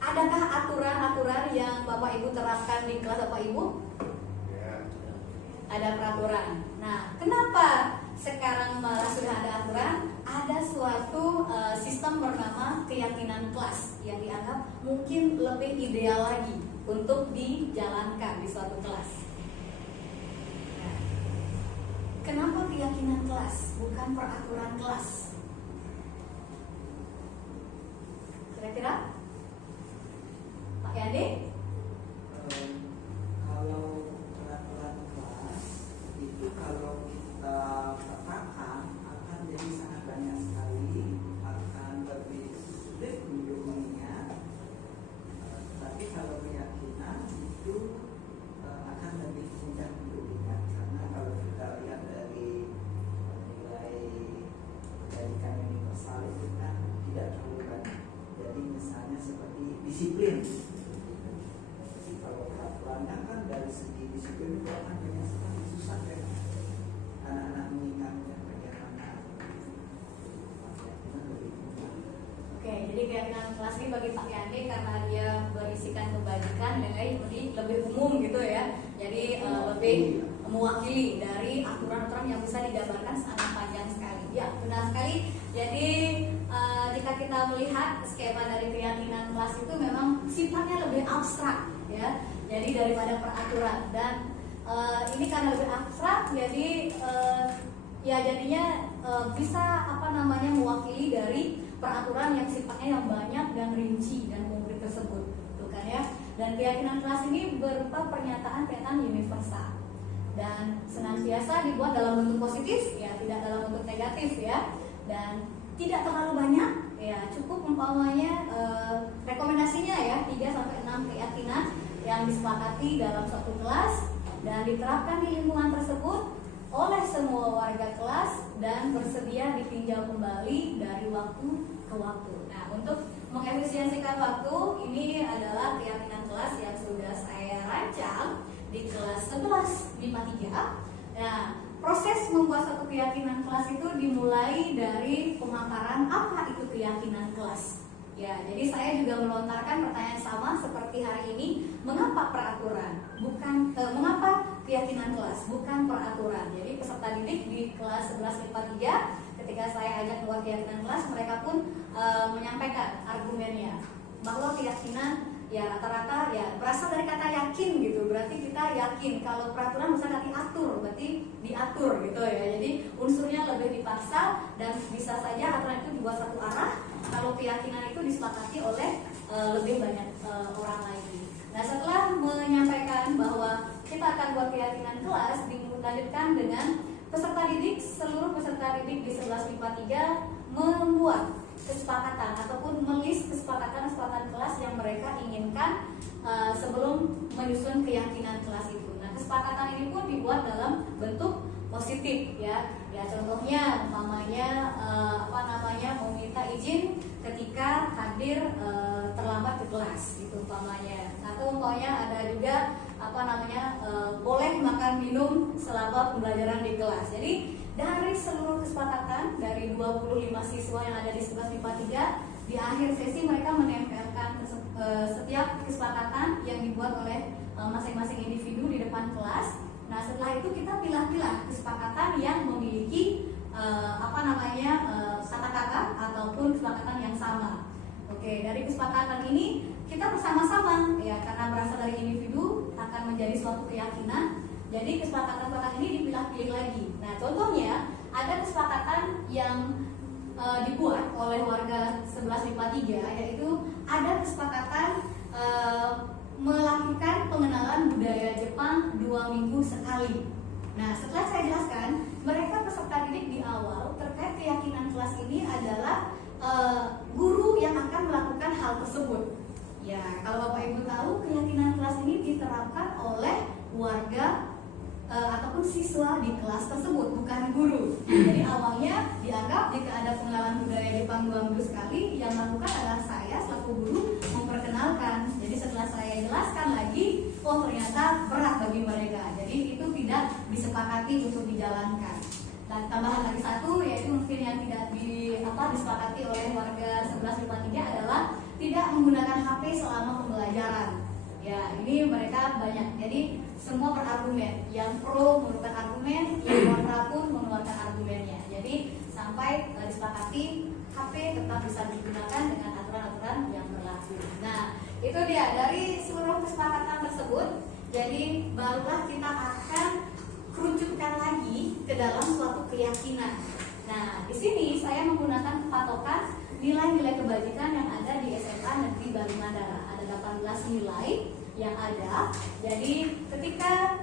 adakah aturan-aturan yang Bapak Ibu terapkan di kelas Bapak Ibu? Ada peraturan. Nah, kenapa sekarang malah sudah ada aturan? Ada suatu sistem bernama keyakinan kelas yang dianggap mungkin lebih ideal lagi untuk dijalankan di suatu kelas. Nah, kenapa keyakinan kelas bukan peraturan kelas? Kira-kira Pak Yande? Kalau peraturan kelas itu kalau kita katakan akan jadi sangat banyak sekali, akan lebih sulit untuk mengingat. Tapi kalau keyakinan itu akan lebih mudah untuk diingat, karena kalau kita lihat dari nilai kebaikan universal itu kan tidak terlalu banyak. Jadi misalnya seperti disiplin. Jadi kalau peraturannya kan dari segi disiplin itu akan banyak sekali, susah ya anak-anak mengingatnya bagaimana. Oke, jadi keyakinan kelas ini bagi Pak Yande karena dia berisikan kebajikan dan lebih umum gitu ya. Jadi lebih mewakili dari aturan-aturan yang bisa dijabarkan sangat panjang sekali. Ya, benar sekali. Jadi jika kita melihat skema dari keyakinan kelas itu memang sifatnya lebih abstrak ya. Jadi daripada peraturan, dan ini karena lebih abstrak, jadi jadinya bisa mewakili dari peraturan yang sifatnya yang banyak dan rinci dan konkret tersebut, tuh kan ya. Dan keyakinan kelas ini berupa pernyataan-pernyataan universal dan senantiasa dibuat dalam bentuk positif ya, tidak dalam bentuk negatif ya, dan tidak terlalu banyak ya, cukup umpamanya rekomendasi keyakinan yang disepakati dalam suatu kelas dan diterapkan di lingkungan tersebut oleh semua warga kelas dan bersedia ditinjau kembali dari waktu ke waktu. Nah, untuk mengefisiensikan waktu, ini adalah keyakinan kelas yang sudah saya rancang di kelas 11 MIPA 3. Nah, proses membuat satu keyakinan kelas itu dimulai dari pemaparan apa itu keyakinan kelas. Ya, jadi saya juga melontarkan pertanyaan sama seperti hari ini, mengapa peraturan? Mengapa keyakinan kelas, bukan peraturan. Jadi peserta didik di kelas 11 MIPA 3, ketika saya ajak buat keyakinan kelas, mereka pun menyampaikan argumennya bahwa keyakinan ya rata-rata ya berasal dari kata yakin gitu. Berarti kita yakin kalau peraturan misalnya diatur, berarti diatur gitu ya. Jadi unsurnya lebih dipaksa dan bisa saja aturan itu dibuat satu arah kalau keyakinan itu disepakati oleh lebih banyak orang lagi. Nah, setelah menyampaikan bahwa kita akan buat keyakinan kelas, dilanjutkan dengan peserta didik, seluruh peserta didik di 11 MIPA 3 membuat kesepakatan ataupun melis kesepakatan kelas yang mereka inginkan sebelum menyusun keyakinan kelas itu. Nah, kesepakatan ini pun dibuat dalam bentuk positif ya. Ya contohnya umpamanya meminta izin ketika hadir terlambat ke kelas gitu umpamanya. Atau umpamanya ada juga boleh makan minum selama pembelajaran di kelas. Jadi dari seluruh kesepakatan dari 25 siswa yang ada di 11 MIPA 3, di akhir sesi mereka menempelkan setiap kesepakatan yang dibuat oleh masing-masing individu di depan kelas. Nah, setelah itu kita pilah-pilah kesepakatan yang memiliki kata-kata ataupun kesepakatan yang sama. Oke, dari kesepakatan ini kita bersama-sama ya, karena berasal dari individu akan menjadi suatu keyakinan. Jadi kesepakatan ini dipilah-pilih lagi. Nah, contohnya ada kesepakatan yang dibuat oleh warga 11 MIPA 3, yaitu ada kesepakatan melakukan pengenalan budaya Jepang 2 minggu sekali. Nah, setelah saya jelaskan, mereka peserta didik di awal terkait keyakinan kelas ini adalah guru yang akan melakukan hal tersebut. Ya, kalau Bapak Ibu tahu, keyakinan kelas ini diterapkan oleh warga ataupun siswa di kelas tersebut, bukan guru. Jadi awalnya dianggap jika ada pengenalan budaya Jepang 2 minggu sekali, yang melakukan adalah saya selaku guru memperkenalkan. Jadi setelah saya jelaskan lagi, oh ternyata berat bagi mereka. Jadi itu tidak disepakati untuk dijalankan. Dan tambahan lagi satu, yaitu mungkin yang tidak disepakati oleh warga 11 MIPA 3 adalah tidak menggunakan HP selama pembelajaran. Ya, ini mereka banyak. Jadi semua berargumen. Yang pro mengeluarkan argumen, yang kontra pun mengeluarkan argumennya. Jadi sampai disepakati HP tetap bisa digunakan dengan aturan-aturan yang berlaku. Nah, itu dia dari seluruh kesepakatan tersebut. Jadi barulah kita akan kerucutkan lagi ke dalam suatu keyakinan. Nah, di sini saya menggunakan patokan nilai-nilai kebajikan yang ada di SMA Negeri Bali Mandara. Ada 18 nilai yang ada. Jadi ketika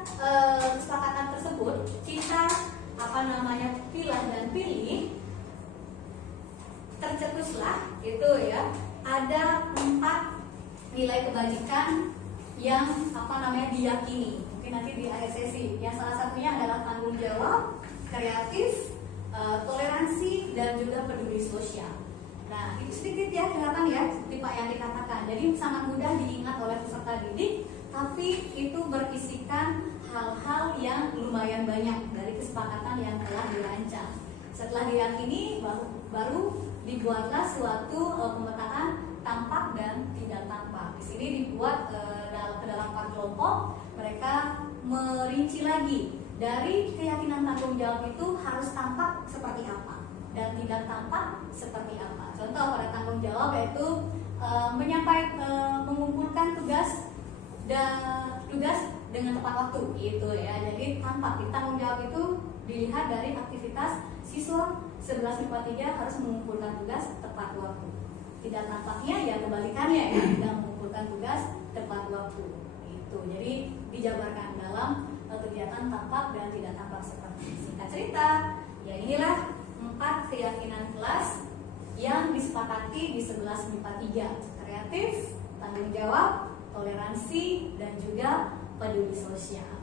kesepakatan tersebut kita pilah dan pilih, tercetuslah itu ya, ada 4 nilai kebajikan yang diyakini. Mungkin nanti di akhir sesi. Yang salah satunya adalah tanggung jawab, kreatif, toleransi, dan juga peduli sosial. Nah, itu sedikit ya kelihatan ya, seperti Pak yang dikatakan. Jadi sangat mudah diingat oleh peserta didik, tapi itu berisikan hal-hal yang lumayan banyak dari kesepakatan yang telah dirancang. Setelah diyakini, baru dibuatlah suatu pemetaan tampak dan tidak tampak. Di sini dibuat ke dalam 4 kelompok. Mereka merinci lagi dari keyakinan tanggung jawab itu harus tampak seperti apa dan tidak tampak seperti apa. Contoh pada tanggung jawab yaitu mengumpulkan tugas dengan tepat waktu gitu ya. Jadi tampak di tanggung jawab itu dilihat dari aktivitas siswa 11 MIPA 3 harus mengumpulkan tugas tepat waktu. Tidak tampaknya ya kebalikannya ya, tidak mengumpulkan tugas tepat waktu. Itu. Jadi dijabarkan dalam kegiatan tampak dan tidak tampak seperti singkat cerita. Ya inilah 4 keyakinan kelas yang disepakati di 11 MIPA 3. Kreatif, tanggung jawab, toleransi, dan juga peduli sosial.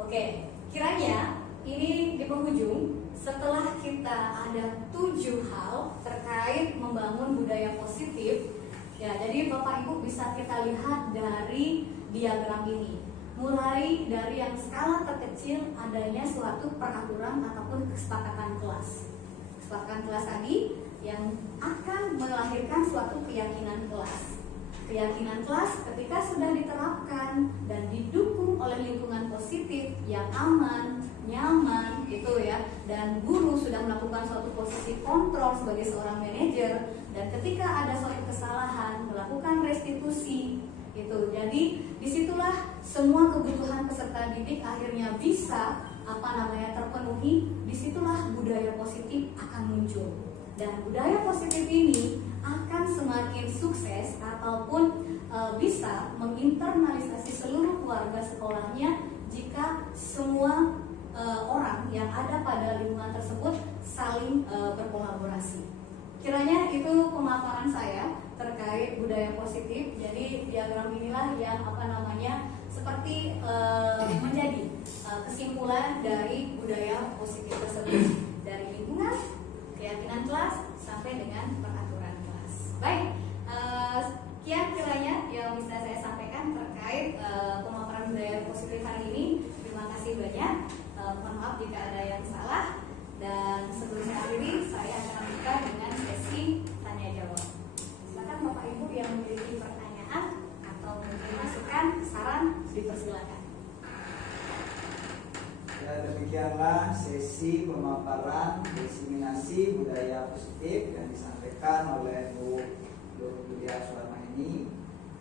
Oke, kiranya ini di penghujung, setelah kita ada 7 hal terkait membangun budaya positif, ya, jadi Bapak Ibu bisa kita lihat dari diagram ini. Mulai dari yang skala terkecil adanya suatu peraturan ataupun kesepakatan kelas. Kesepakatan kelas tadi yang akan melahirkan suatu keyakinan kelas. Keyakinan kelas ketika sudah diterapkan dan didukung oleh lingkungan positif yang aman, nyaman gitu ya, dan guru sudah melakukan suatu posisi kontrol sebagai seorang manajer, dan ketika ada suatu kesalahan melakukan restitusi gitu. Jadi disitulah semua kebutuhan peserta didik akhirnya bisa terpenuhi. Disitulah budaya positif akan muncul, dan budaya positif ini akan semakin sukses ataupun bisa menginternalisasi seluruh keluarga sekolahnya jika semua orang yang ada pada lingkungan tersebut saling berkolaborasi. Kiranya itu pemaparan saya terkait budaya positif. Jadi diagram inilah yang seperti menjadi kesimpulan dari budaya positif tersebut, dari lingkungan, keyakinan kelas, sampai dengan peraturan kelas. Baik, sekian kiranya yang bisa saya sampaikan terkait pemaparan budaya positif hari ini. Terima kasih banyak. Mohon maaf jika ada yang salah. Dan sebelum saya akhiri, saya akan membuka dengan sesi tanya jawab. Silakan Bapak Ibu yang memiliki pertanyaan atau mungkin masukan, saran, dipersilakan. Ya, demikianlah sesi pemaparan diseminasi budaya positif yang disampaikan oleh Bu Lydia Suwarma ini.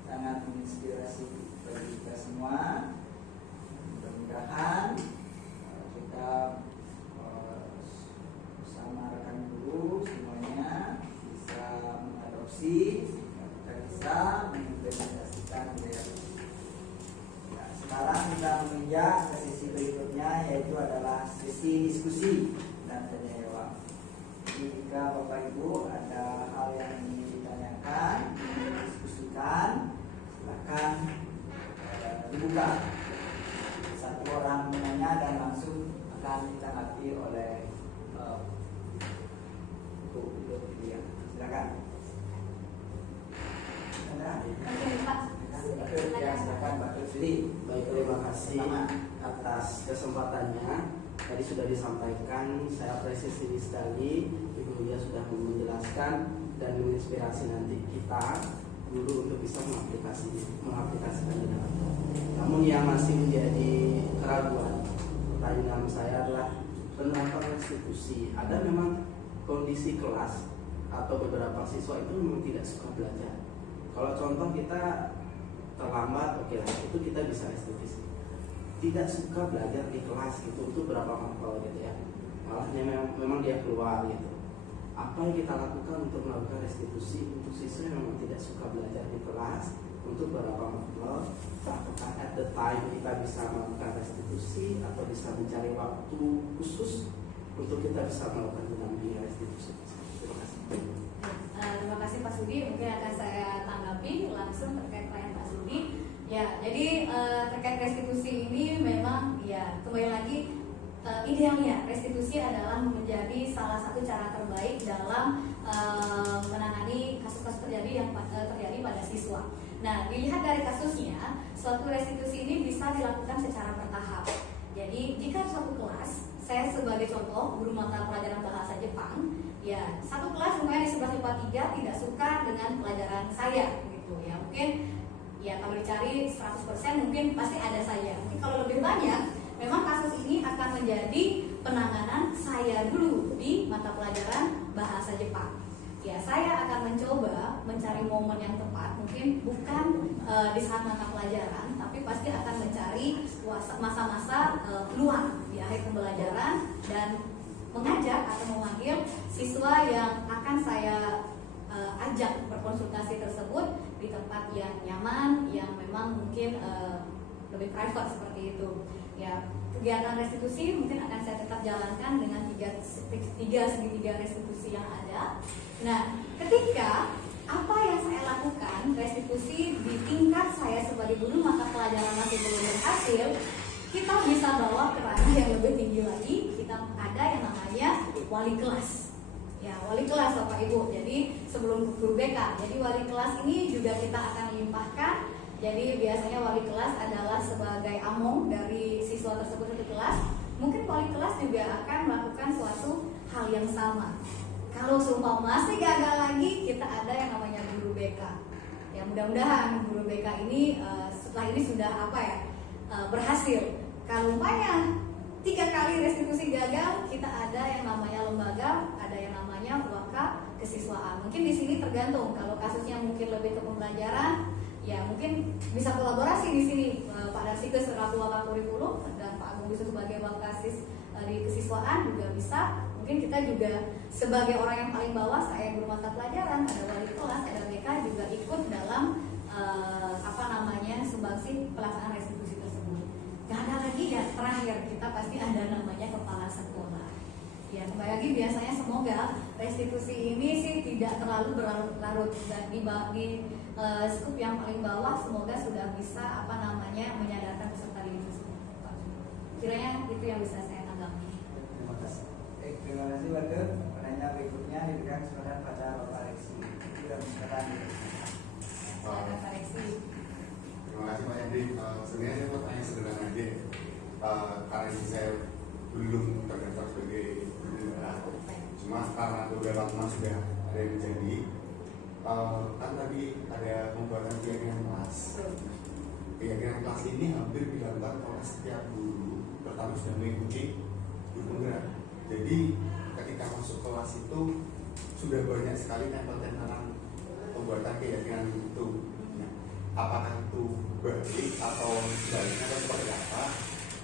Sangat menginspirasi bagi kita semua. Mudah-mudahan kita bersama rekan guru semuanya bisa mengadopsi, kita bisa mengimplementasikan budaya positif. Nah, sekarang kita menginjak ke sesi berikutnya, yaitu adalah sesi diskusi dan tanya jawab. Jadi jika Bapak Ibu ada hal yang ingin ditanyakan, ingin didiskusikan, silakan dibuka. Satu orang menanya dan langsung akan ditanggapi oleh Bu Lydia. Silakan. Silakan Pak Rusli. Baik, terima kasih atas kesempatannya. Tadi sudah disampaikan, saya apresiasi sekali Ibu Lydia sudah menjelaskan dan menginspirasi nanti kita guru untuk bisa mengaplikasikan di dalam. Namun yang masih menjadi keraguan, pertanyaan saya adalah penerapan restitusi. Ada memang kondisi kelas atau beberapa siswa itu memang tidak suka belajar. Kalau contoh kita terlambat, oke lah, itu kita bisa restitusi. Tidak suka belajar di kelas gitu, itu berapa matkul gitu ya. Malah memang dia keluar gitu. Apa yang kita lakukan untuk melakukan restitusi untuk siswa yang memang tidak suka belajar di kelas untuk beberapa matkul? Apakah at the time kita bisa melakukan restitusi atau bisa mencari waktu khusus untuk kita bisa melakukan pendampingan restitusi? Terima kasih. Terima kasih Pak Sudi. Mungkin akan saya tanggapi langsung terkait pertanyaan Pak Sudi. Ya, jadi terkait restitusi ini memang ya kembali lagi idealnya restitusi adalah menjadi salah satu cara terbaik dalam menangani kasus-kasus yang terjadi pada siswa. Nah, dilihat dari kasusnya, suatu restitusi ini bisa dilakukan secara bertahap. Jadi jika suatu kelas, saya sebagai contoh guru mata pelajaran bahasa Jepang, ya satu kelas lumayan di 1153 tidak suka dengan pelajaran saya gitu ya. Mungkin ya kalau dicari 100% mungkin pasti ada saya. Mungkin kalau lebih banyak, memang kasus ini akan menjadi penanganan saya dulu di mata pelajaran bahasa Jepang. Ya, saya akan mencoba mencari momen yang tepat, mungkin bukan di saat mata pelajaran, tapi pasti akan mencari masa-masa luang di akhir pembelajaran dan mengajak atau memanggil siswa yang akan saya ajak berkonsultasi tersebut di tempat yang nyaman, yang memang mungkin lebih private seperti itu. Ya, kegiatan restitusi mungkin akan saya tetap jalankan dengan tiga segitiga restitusi yang ada. Nah, ketika apa yang saya lakukan restitusi di tingkat sebagai guru mata pelajaran masih belum berhasil, kita bisa bawa ke ranah yang lebih tinggi lagi. Kita ada yang namanya wali kelas. Ya, wali kelas Bapak Ibu. Jadi sebelum guru BK, jadi wali kelas ini juga kita akan limpahkan. Jadi biasanya wali kelas adalah sebagai among dari siswa tersebut satu kelas. Mungkin wali kelas juga akan melakukan suatu hal yang sama. Kalau seumpama masih gagal lagi, kita ada yang namanya guru BK. Ya, mudah-mudahan guru BK ini setelah ini sudah berhasil. Kalau umpamanya 3 kali restitusi gagal, kita ada yang namanya lembaga, ada yang namanya waka kesiswaan. Mungkin di sini tergantung. Kalau kasusnya mungkin lebih ke pembelajaran, ya mungkin bisa kolaborasi di sini Pak Darsikus selaku waka kurikulum dan Pak Agung bisa sebagai wakasis di kesiswaan juga bisa. Mungkin kita juga sebagai orang yang paling bawah, saya guru mata pelajaran, ada wali kelas, ada BK juga ikut dalam sumbangsi pelaksanaan restitusi tersebut. Gak ada lagi ya, terakhir kita pasti ada namanya kepala sekolah. Ya, kembali lagi biasanya semoga restitusi ini sih tidak terlalu berlarut-larut dan di skup yang paling bawah semoga sudah bisa menyadarkan peserta didik tersebut. Kiranya itu yang bisa saya tanggapi. Terima kasih. Terima kasih warga. Pertanyaan berikutnya diberikan kesempatan pada Bapak Reksi. Itu yang sekarang. Silakan Pak Reksi. Terima kasih Pak Hendri. Sebenarnya saya mau tanya sederhana aja. Karena saya belum terdaftar sebagai penyelenggara, cuma karena beberapa teman sudah ada yang menjadi, kan tadi ada pembuatan keyakinan kelas. Keyakinan kelas ini hampir dilakukan oleh setiap guru, pertama sudah mengikuti guru penggerak. Jadi ketika masuk kelas itu sudah banyak sekali tempel-tempelan pembuatan keyakinan itu. Nah, apakah itu baik atau sebaliknya atau seperti apa?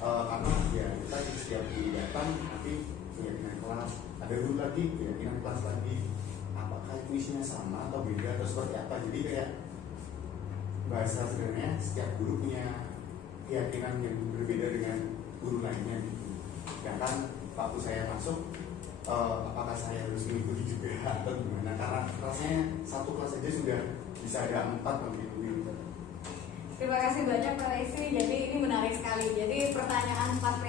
Karena ya kita di setiap guru datang nanti keyakinan kelas, ada guru lagi keyakinan kelas lagi. Apakah itu isinya sama atau beda atau seperti apa? Jadi kayak bahasa sebenarnya setiap guru punya keyakinan yang berbeda dengan guru lainnya. Sedangkan waktu saya masuk, apakah saya harus mengikuti juga atau gimana? Karena rasanya satu kelas saja sudah bisa ada 4 begitu. Terima kasih banyak Pak Reksi. Jadi ini menarik sekali. Jadi pertanyaan Pak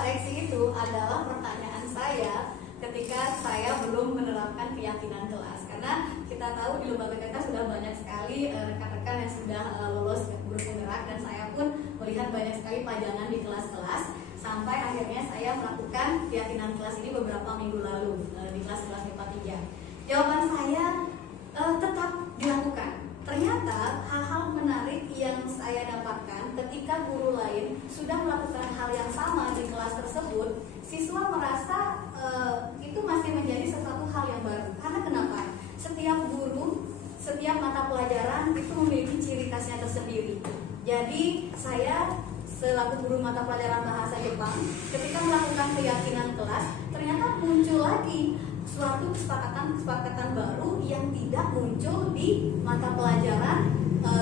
Reksi itu adalah pertanyaan saya ketika saya belum menerapkan keyakinan kelas. Karena kita tahu di lembaga kita sudah banyak sekali rekan-rekan yang sudah lolos guru penggerak, dan saya pun melihat banyak sekali pajangan di kelas-kelas. Sampai akhirnya saya melakukan keyakinan kelas ini beberapa minggu lalu di kelas-kelas MIPA 3. Jawaban saya tetap dilakukan. Ternyata hal-hal menarik yang saya dapatkan ketika guru lain sudah melakukan hal yang sama di kelas tersebut, siswa merasa itu masih menjadi sesuatu hal yang baru. Karena kenapa? Setiap guru, setiap mata pelajaran itu memiliki ciri khasnya tersendiri. Jadi saya selaku guru mata pelajaran bahasa Jepang, ketika melakukan keyakinan kelas, ternyata muncul lagi suatu kesepakatan baru yang tidak muncul di mata pelajaran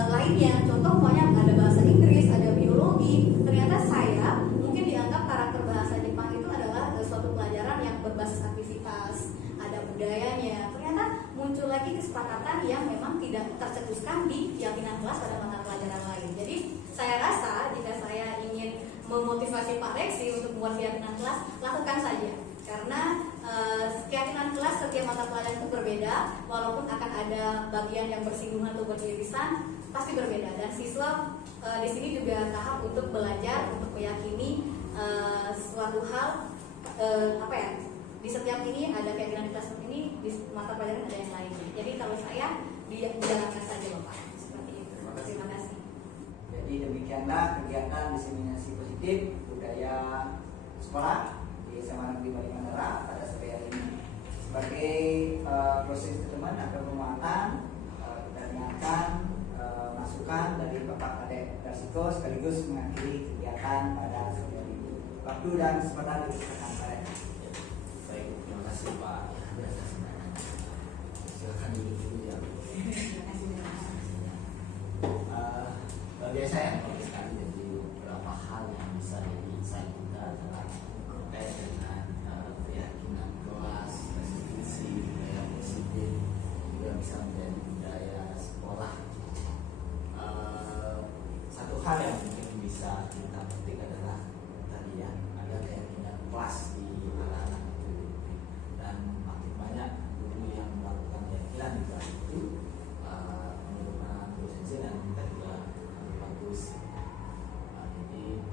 lainnya. Contoh ada bahasa Inggris, ada biologi. Ternyata saya mungkin dianggap karakter bahasa Jepang itu adalah suatu pelajaran yang berbasis aktivitas, ada budayanya. Ternyata muncul lagi kesepakatan yang memang tidak tercetuskan di keyakinan kelas pada mata pelajaran lain. Jadi saya rasa jika saya ingin memotivasi Pak Reksi untuk membuat keyakinan kelas, lakukan saja. Karena keyakinan kelas setiap mata pelajaran itu berbeda, walaupun akan ada bagian yang bersinggungan atau beririsan, pasti berbeda. Dan siswa di sini juga tahap untuk belajar, untuk meyakini suatu hal, di setiap ini ada keyakinan kelas seperti ini, di mata pelajaran ada yang lainnya. Jadi kalau saya dijalankan saja Bapak, seperti itu. Terima kasih. Jadi demikianlah kegiatan diseminasi positif budaya sekolah di SMA Negeri Bali Mandara pada sore hari ini. Sebagai proses teman atau penguatan, kita dengarkan masukan dari Bapak Kadek Darsiko sekaligus mengakhiri kegiatan pada sore hari ini. Waktu dan kesempatan dipersilakan Pak. Baik, terima kasih Pak. Silakan duduk dulu ya. Bagi saya bagus sekali, jadi beberapa hal yang bisa jadi insight kita adalah terkait dengan keyakinan kelas, restitusi, budaya positif, juga bisa menjadi budaya sekolah. kita penting adalah tadi ya, ada keyakinan kelas di anak-anak itu, dan makin banyak guru yang melakukan keyakinan di kelas itu, menurut anak dosen dan kita juga lebih bagus. Jadi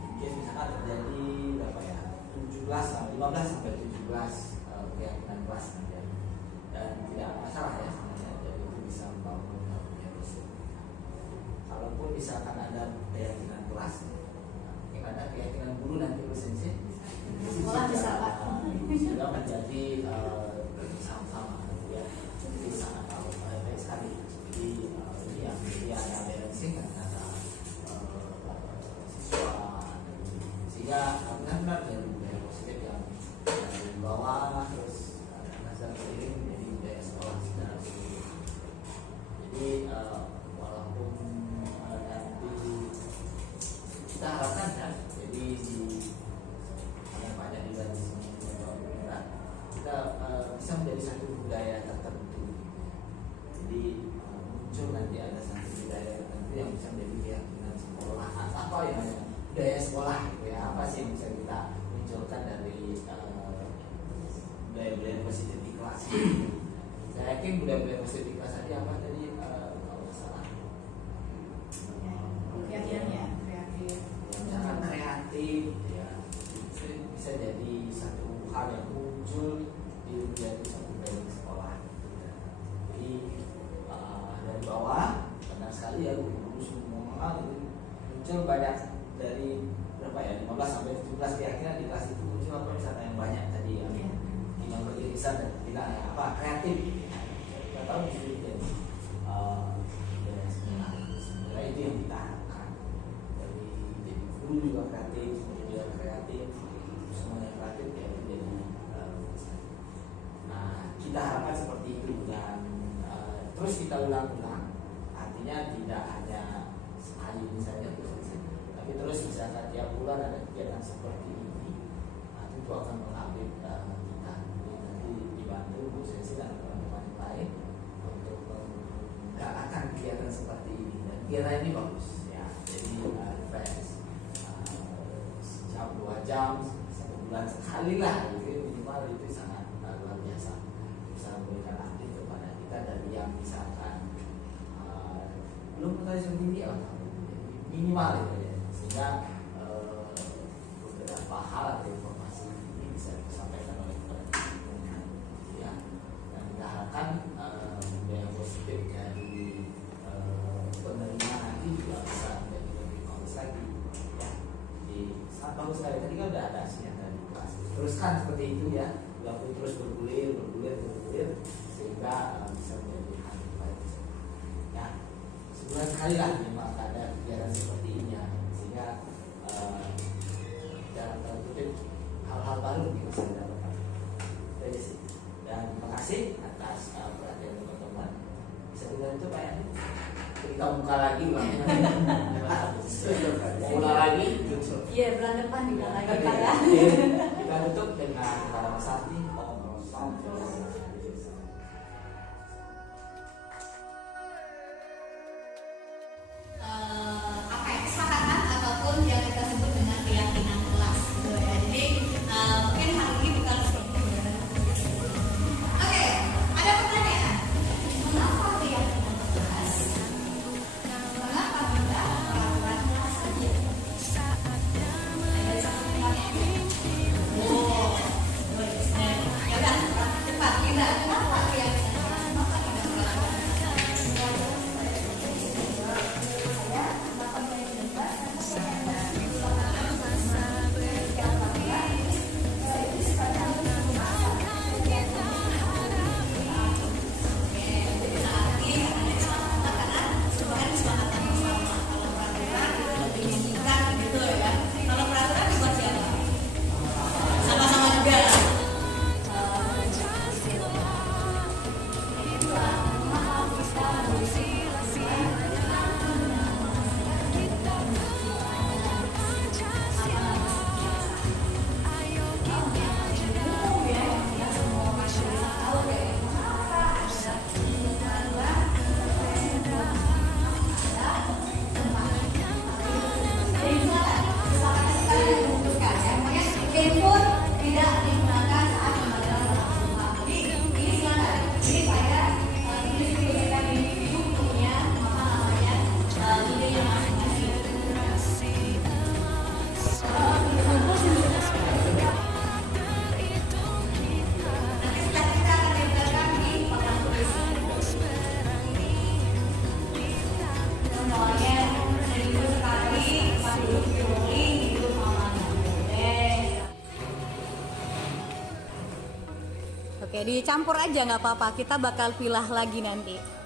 mungkin misalkan terjadi berapa ya, 15 sampai 17 keyakinan kelas nanti, dan tidak masalah ya sebenarnya, jadi itu bisa membangun dosen. Kalaupun misalkan ada keyakinan kelas, mungkin ada keyakinan guru nanti dosen Sekolah bisa Pak. sudah menjadi sama-sama ya, jadi sangat baik sekali. Jadi ini yang balancing antara siswa, sehingga benar-benar dari budaya positif yang dari bawah terus nazar seiring menjadi budaya sekolah secara keseluruhan. Jadi walaupun nanti kita harapkan kan, jadi di banyak di dalam kita bisa menjadi satu budaya tertentu. Jadi muncul nanti ada satu budaya tertentu yang bisa menjadi keyakinan sekolah, apa yang budaya sekolah gitu ya, apa sih yang bisa kita munculkan dari budaya-budaya positif di kelas. Saya yakin budaya-budaya positif di kelas tadi apa tadi kalau nggak salah Keyakinannya kreatif. misalkan kreatif ya, bisa jadi satu hal yang muncul di menjadi satu budaya sekolah. Jadi dari bawah benar sekali ya, guru semua muncul banyak dari berapa ya, 15 sampai 17 keyakinan di kelas itu muncul apa misalnya yang banyak tadi ya, yang beririsan dan tidak apa kreatif. Kita tahu di sini jadi budaya sekolah. Sebenarnya itu yang kita harapkan dari guru juga kreatif, juga kreatif, semuanya kreatif ya, itu jadi nah kita harapkan seperti itu, dan terus kita ulang-ulang, artinya tidak hanya sekali ini saja tapi terus misalkan tiap bulan ada kegiatan seperti ini, nanti itu akan mengupdate kita, nanti dibantu Bu Sesi dan teman-teman yang lain untuk menggalakkan kegiatan seperti ini, dan kegiatan ini bagus ya, jadi refresh sejam 2 jam 1 bulan sekali lah, itu minimal, itu sangat luar biasa, bisa memberikan aktif kepada kita dari yang misalkan belum mengetahui sendiri ya, minimal itu ya, sehingga beberapa hal atau informasi ini bisa disampaikan oleh kepada ya, dan kita harapkan budaya positif dari penerima nanti juga bisa menjadi lebih bagus lagi ya. Jadi sangat bagus sekali, tadi kan udah ada hasilnya dari kelas, teruskan seperti itu ya, terus bergulir sehingga bisa menjadi hal yang baik ya. Sebulan sekali lah memang ada kegiatan seperti ini ya, sehingga dalam tanda kutip hal-hal baru kita bisa dapatkan. Itu sih. Dan terima kasih atas perhatian teman-teman. Bisa dibantu Pak ya? Kita buka lagi ulangnya. Ulang lagi. Iya, bulan depan juga lagi Pak ya. Kita tutup dengan kata Mas Sakti. Apa ya, kesepakatan ataupun yang kita sebut dengan keyakinan kelas gitu ya. Jadi mungkin hari ini bukan seperti itu. Oke, ada pertanyaan. Mengapa keyakinan kelas? Mengapa tidak peraturan kelas saja? Ada satu pertanyaan. Oh, ya udah cepat kita Oke, dicampur aja nggak apa-apa. Kita bakal pilah lagi nanti.